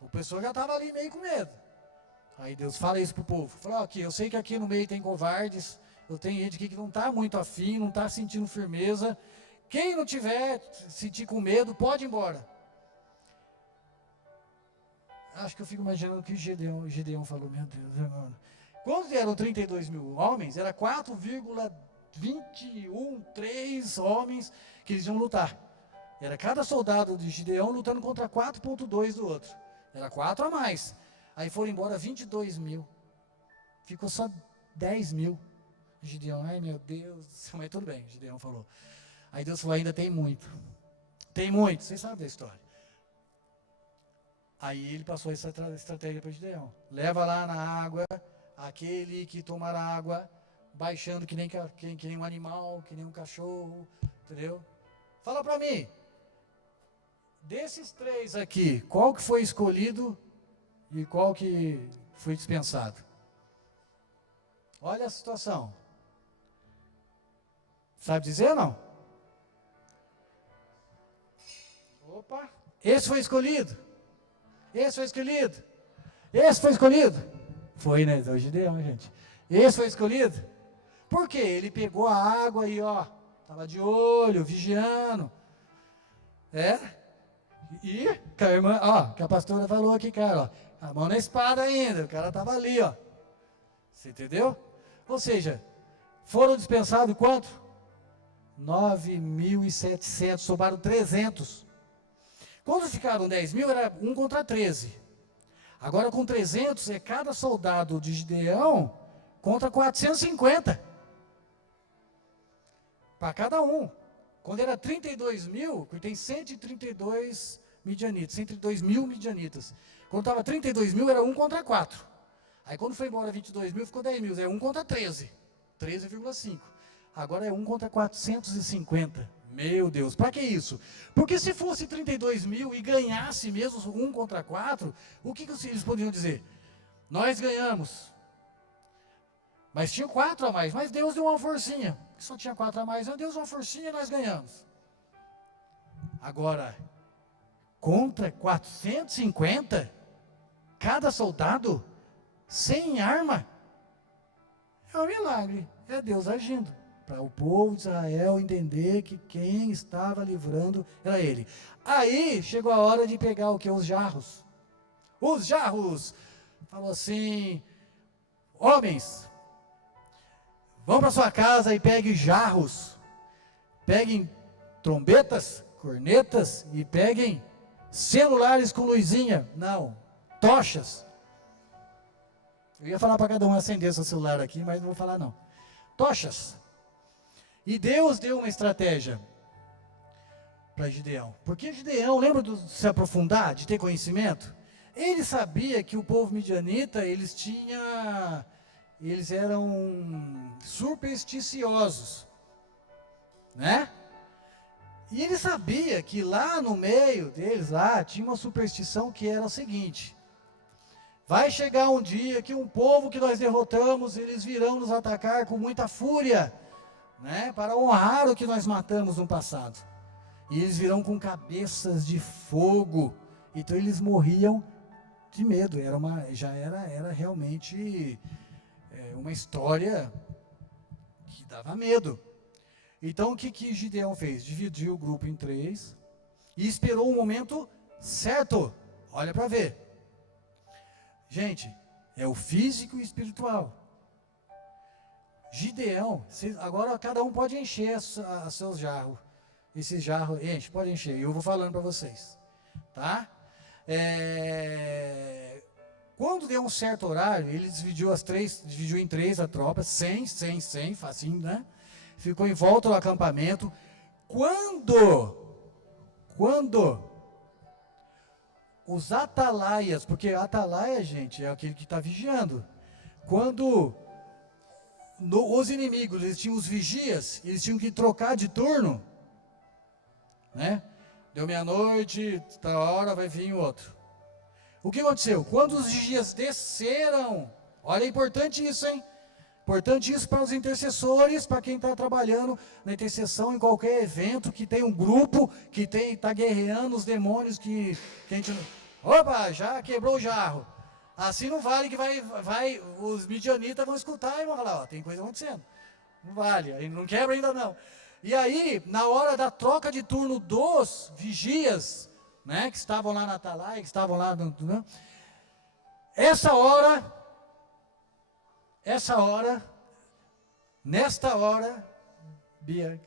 O pessoal já estava ali meio com medo. Aí Deus fala isso para o povo. Falou, aqui, eu sei que aqui no meio tem covardes, eu tenho gente aqui que não está muito afim, não está sentindo firmeza. Quem não tiver, sentir com medo, pode ir embora. Acho que eu fico imaginando o que Gideão falou, meu Deus, mano. Quando eram 32 mil homens, era 4,213 homens que eles iam lutar. Era cada soldado de Gideão lutando contra 4,2 do outro. Era 4 a mais. Aí foram embora 22 mil. Ficou só 10 mil. Gideão, ai meu Deus, mas tudo bem, Gideão falou. Aí Deus falou, ainda tem muito. Tem muito, vocês sabem da história. Aí ele passou essa estratégia para Gideão. Leva lá na água, aquele que tomar água, baixando que nem um animal, que nem um cachorro, entendeu? Fala para mim, desses 3 aqui, qual que foi escolhido e qual que foi dispensado? Olha a situação. Sabe dizer ou não? Opa, esse foi escolhido. Esse foi escolhido. Esse foi escolhido. Foi, né? O Gideão, gente. Esse foi escolhido. Por quê? Ele pegou a água e, estava de olho, vigiando. E que a irmã, que a pastora falou aqui, cara, a mão na espada ainda. O cara estava ali, Você entendeu? Ou seja, foram dispensados quanto? 9.700, sobraram 300. Quando ficaram 10 mil, era 1 contra 13. Agora com 300, é cada soldado de Gideão contra 450. Para cada um. Quando era 32 mil, porque tem 132 midianitas, 132 mil midianitas. Quando estava 32 mil, era 1 contra 4. Aí quando foi embora 22 mil, ficou 10 mil. É 1 contra 13. 13,5. Agora é 1 contra 450. Meu Deus, para que isso? Porque se fosse 32 mil e ganhasse mesmo 1 contra 4, o que eles poderiam dizer? Nós ganhamos. Mas tinha 4 a mais, mas Deus deu uma forcinha. Só tinha 4 a mais, mas Deus deu uma forcinha e nós ganhamos. Agora, contra 450, cada soldado, sem arma, é um milagre. É Deus agindo. para o povo de Israel entender que quem estava livrando era ele. Aí chegou a hora de pegar o que? Os jarros. Os jarros! Falou assim, homens, vão para sua casa e peguem jarros, peguem trombetas, cornetas e peguem celulares com luzinha. Não, tochas. Eu ia falar para cada um acender seu celular aqui, mas não vou falar não. Tochas. E Deus deu uma estratégia para Gideão. Porque Gideão, lembra de se aprofundar, de ter conhecimento? Ele sabia que o povo midianita, eles eram supersticiosos, né? E ele sabia que lá no meio deles, lá, tinha uma superstição que era o seguinte: vai chegar um dia que um povo que nós derrotamos, eles virão nos atacar com muita fúria, né? Para honrar o que nós matamos no passado. E eles virão com cabeças de fogo. Então eles morriam de medo. Era realmente uma história que dava medo. Então o que Gideão fez? Dividiu o grupo em 3 e esperou o momento certo. Olha para ver. Gente, é o físico e o espiritual. Gideão, agora cada um pode encher a seus jarros. Esse jarro, pode encher. Eu vou falando para vocês. Tá? Quando deu um certo horário, ele dividiu em 3 a tropa, 100, facinho, né? Ficou em volta do acampamento. Quando os atalaias, porque atalaia, gente, é aquele que está vigiando. Quando os inimigos, eles tinham os vigias, eles tinham que trocar de turno, né? Deu meia-noite, tal hora vai vir o outro. O que aconteceu? Quando os vigias desceram, olha, é importante isso, hein? Importante isso para os intercessores, para quem está trabalhando na intercessão em qualquer evento, que tem um grupo, que está guerreando os demônios que a gente... Opa, já quebrou o jarro. Assim não vale que os midianitas vão escutar e vão falar, ó, tem coisa acontecendo. Não vale, não quebra ainda não. E aí, na hora da troca de turno dos vigias, né, que estavam lá na atalaia, que estavam lá... Nesta hora, Bianca,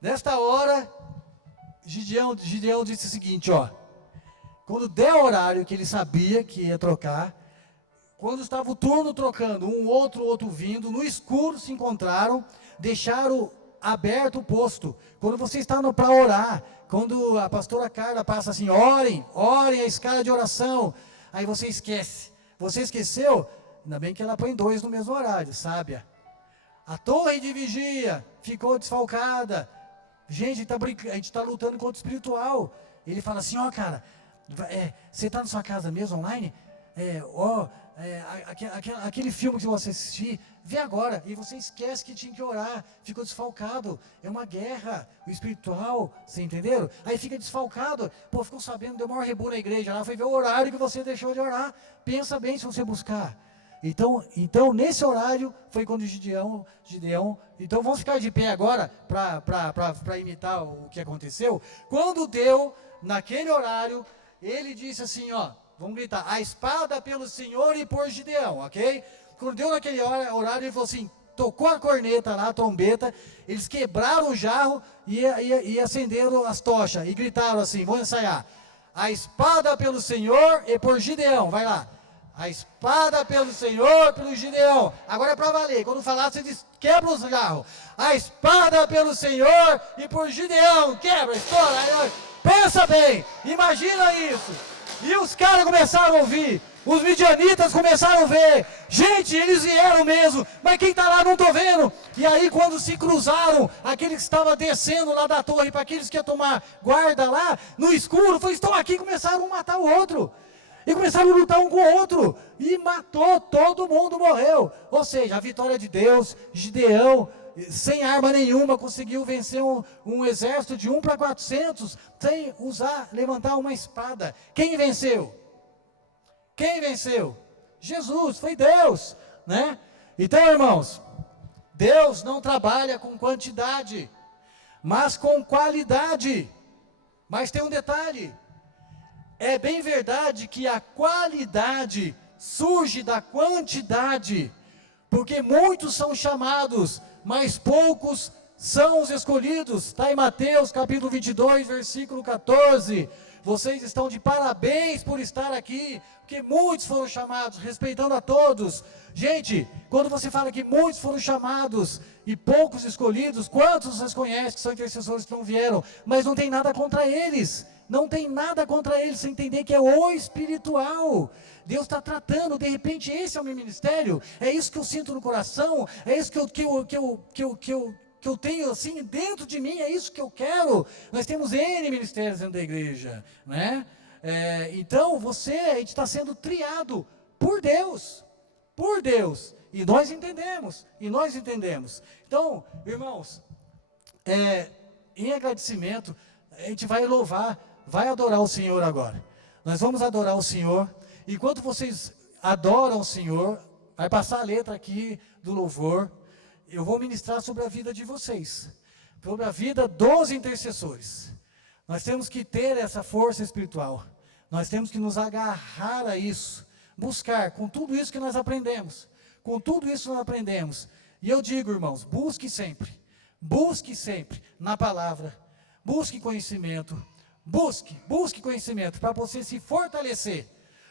nesta hora, Gideão disse o seguinte, ó, quando der o horário que ele sabia que ia trocar, quando estava o turno trocando, outro vindo, no escuro se encontraram, deixaram aberto o posto. Quando você está para orar, quando a pastora Carla passa assim, orem a escala de oração, aí você esquece. Você esqueceu? Ainda bem que ela põe 2 no mesmo horário, sábia. A torre de vigia ficou desfalcada. Gente, a gente está lutando contra o espiritual. Ele fala assim, ó cara, você está na sua casa mesmo, online? Aquele filme que você assistir, vê agora, e você esquece que tinha que orar, ficou desfalcado, é uma guerra, o espiritual, você entenderam? Aí fica desfalcado, ficou sabendo, deu maior rebu na igreja lá, foi ver o horário que você deixou de orar, pensa bem se você buscar. Então nesse horário, foi quando Gideão, então vamos ficar de pé agora, para imitar o que aconteceu. Quando deu, naquele horário, ele disse assim, ó, vamos gritar, a espada pelo Senhor e por Gideão, ok? Quando deu naquele horário, ele falou assim, tocou a corneta lá, a trombeta, eles quebraram o jarro e acenderam as tochas, e gritaram assim, vamos ensaiar, a espada pelo Senhor e por Gideão, vai lá, a espada pelo Senhor, pelo Gideão, agora é para valer, quando falar, você diz, quebra os jarros, a espada pelo Senhor e por Gideão, quebra, estoura, pensa bem, imagina isso. E os caras começaram a ouvir, os midianitas começaram a ver, gente, eles vieram mesmo, mas quem está lá não estou vendo. E aí quando se cruzaram, aqueles que estavam descendo lá da torre, para aqueles que iam tomar guarda lá, no escuro, estão aqui, começaram a matar o outro. E começaram a lutar um com o outro, e matou, todo mundo morreu. Ou seja, a vitória de Deus, Gideão, sem arma nenhuma, conseguiu vencer um exército de 1 para 400, sem levantar uma espada. Quem venceu? Jesus, foi Deus, né? Então, irmãos, Deus não trabalha com quantidade, mas com qualidade. Mas tem um detalhe, é bem verdade que a qualidade surge da quantidade, porque muitos são chamados, mas poucos são os escolhidos. Está em Mateus capítulo 22, versículo 14. Vocês estão de parabéns por estar aqui, porque muitos foram chamados, respeitando a todos. Gente, quando você fala que muitos foram chamados e poucos escolhidos, quantos vocês conhecem que são intercessores que não vieram? Mas não tem nada contra eles. Não tem nada contra eles, você entender que é o espiritual. Deus está tratando, de repente esse é o meu ministério, é isso que eu sinto no coração, é isso que eu tenho assim dentro de mim, é isso que eu quero. Nós temos N ministérios dentro da igreja, né? Então a gente está sendo triado por Deus, e nós entendemos, Então, irmãos, em agradecimento, a gente vai louvar, vai adorar o Senhor agora. Nós vamos adorar o Senhor. Enquanto vocês adoram o Senhor, vai passar a letra aqui do louvor. Eu vou ministrar sobre a vida de vocês, sobre a vida dos intercessores. Nós temos que ter essa força espiritual. Nós temos que nos agarrar a isso, buscar com tudo isso que nós aprendemos. E eu digo, irmãos, busque sempre na palavra. Busque conhecimento, busque conhecimento para você se fortalecer,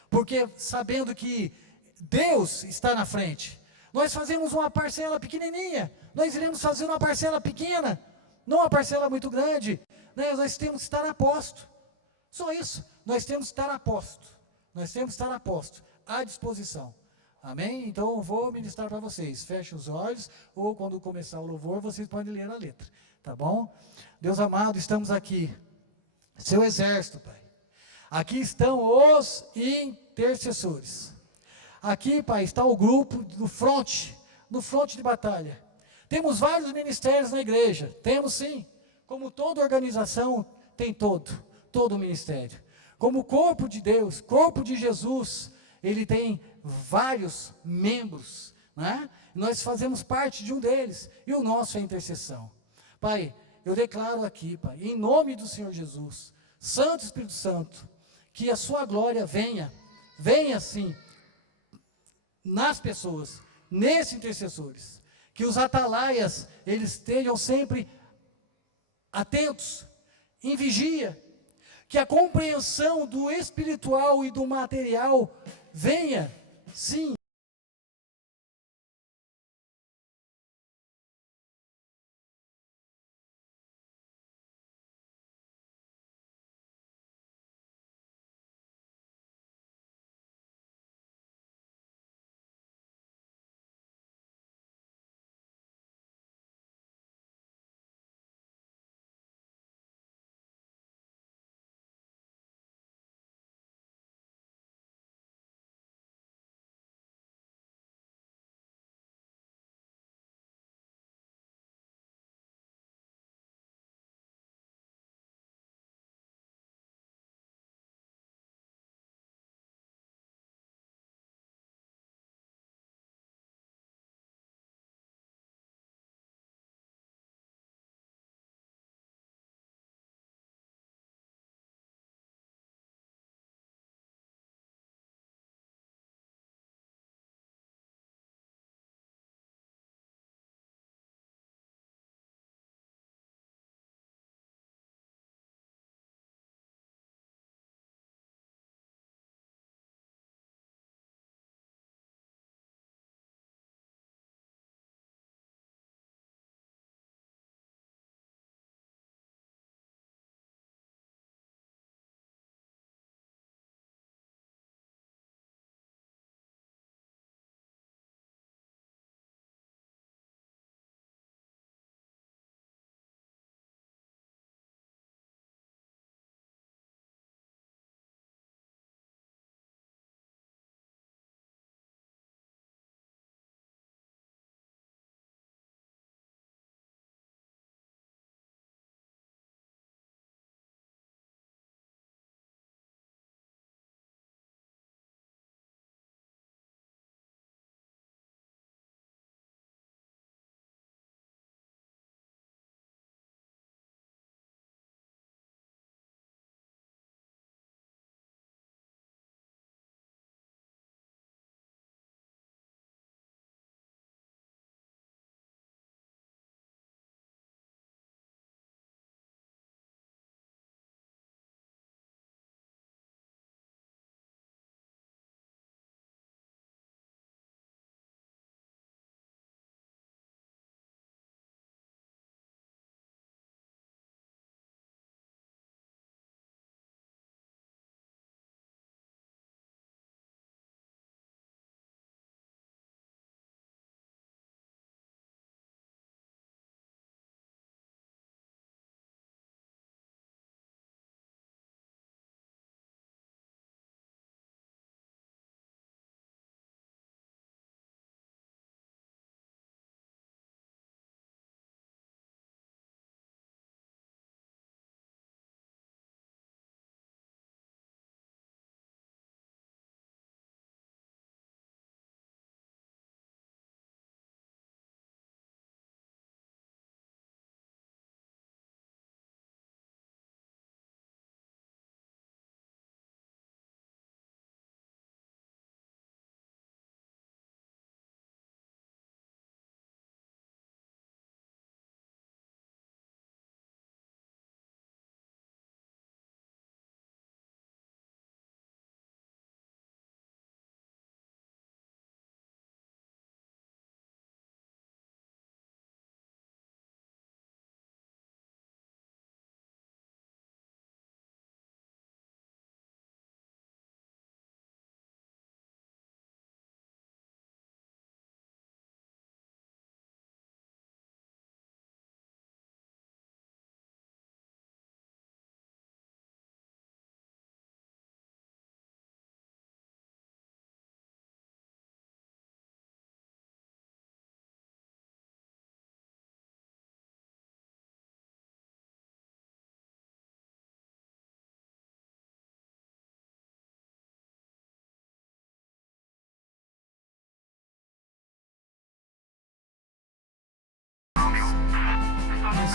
porque sabendo que Deus está na frente, nós fazemos uma parcela pequenininha, nós iremos fazer uma parcela pequena, não uma parcela muito grande, né? Nós temos que estar a posto, só isso, nós temos que estar a posto, à disposição, amém? Então eu vou ministrar para vocês, feche os olhos, ou quando começar o louvor, vocês podem ler a letra. Tá bom? Deus amado, estamos aqui, seu exército, Pai. Aqui estão os intercessores. Aqui, Pai, está o grupo no fronte de batalha. Temos vários ministérios na igreja, temos sim. Como toda organização tem todo ministério. Como corpo de Deus, corpo de Jesus, ele tem vários membros, né? Nós fazemos parte de um deles, e o nosso é a intercessão. Pai, eu declaro aqui, Pai, em nome do Senhor Jesus, Santo Espírito Santo, que a sua glória venha sim, nas pessoas, nesses intercessores, que os atalaias, eles estejam sempre atentos, em vigia, que a compreensão do espiritual e do material venha, sim,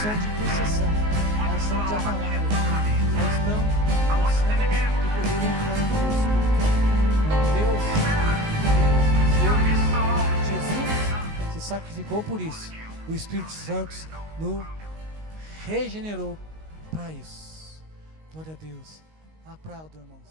unção de intercessão, a unção de amarelo, a unção do poder maravilhoso. Jesus se sacrificou por isso. O Espírito Santo nos regenerou para isso. Glória a Deus. Aplauda, irmãos.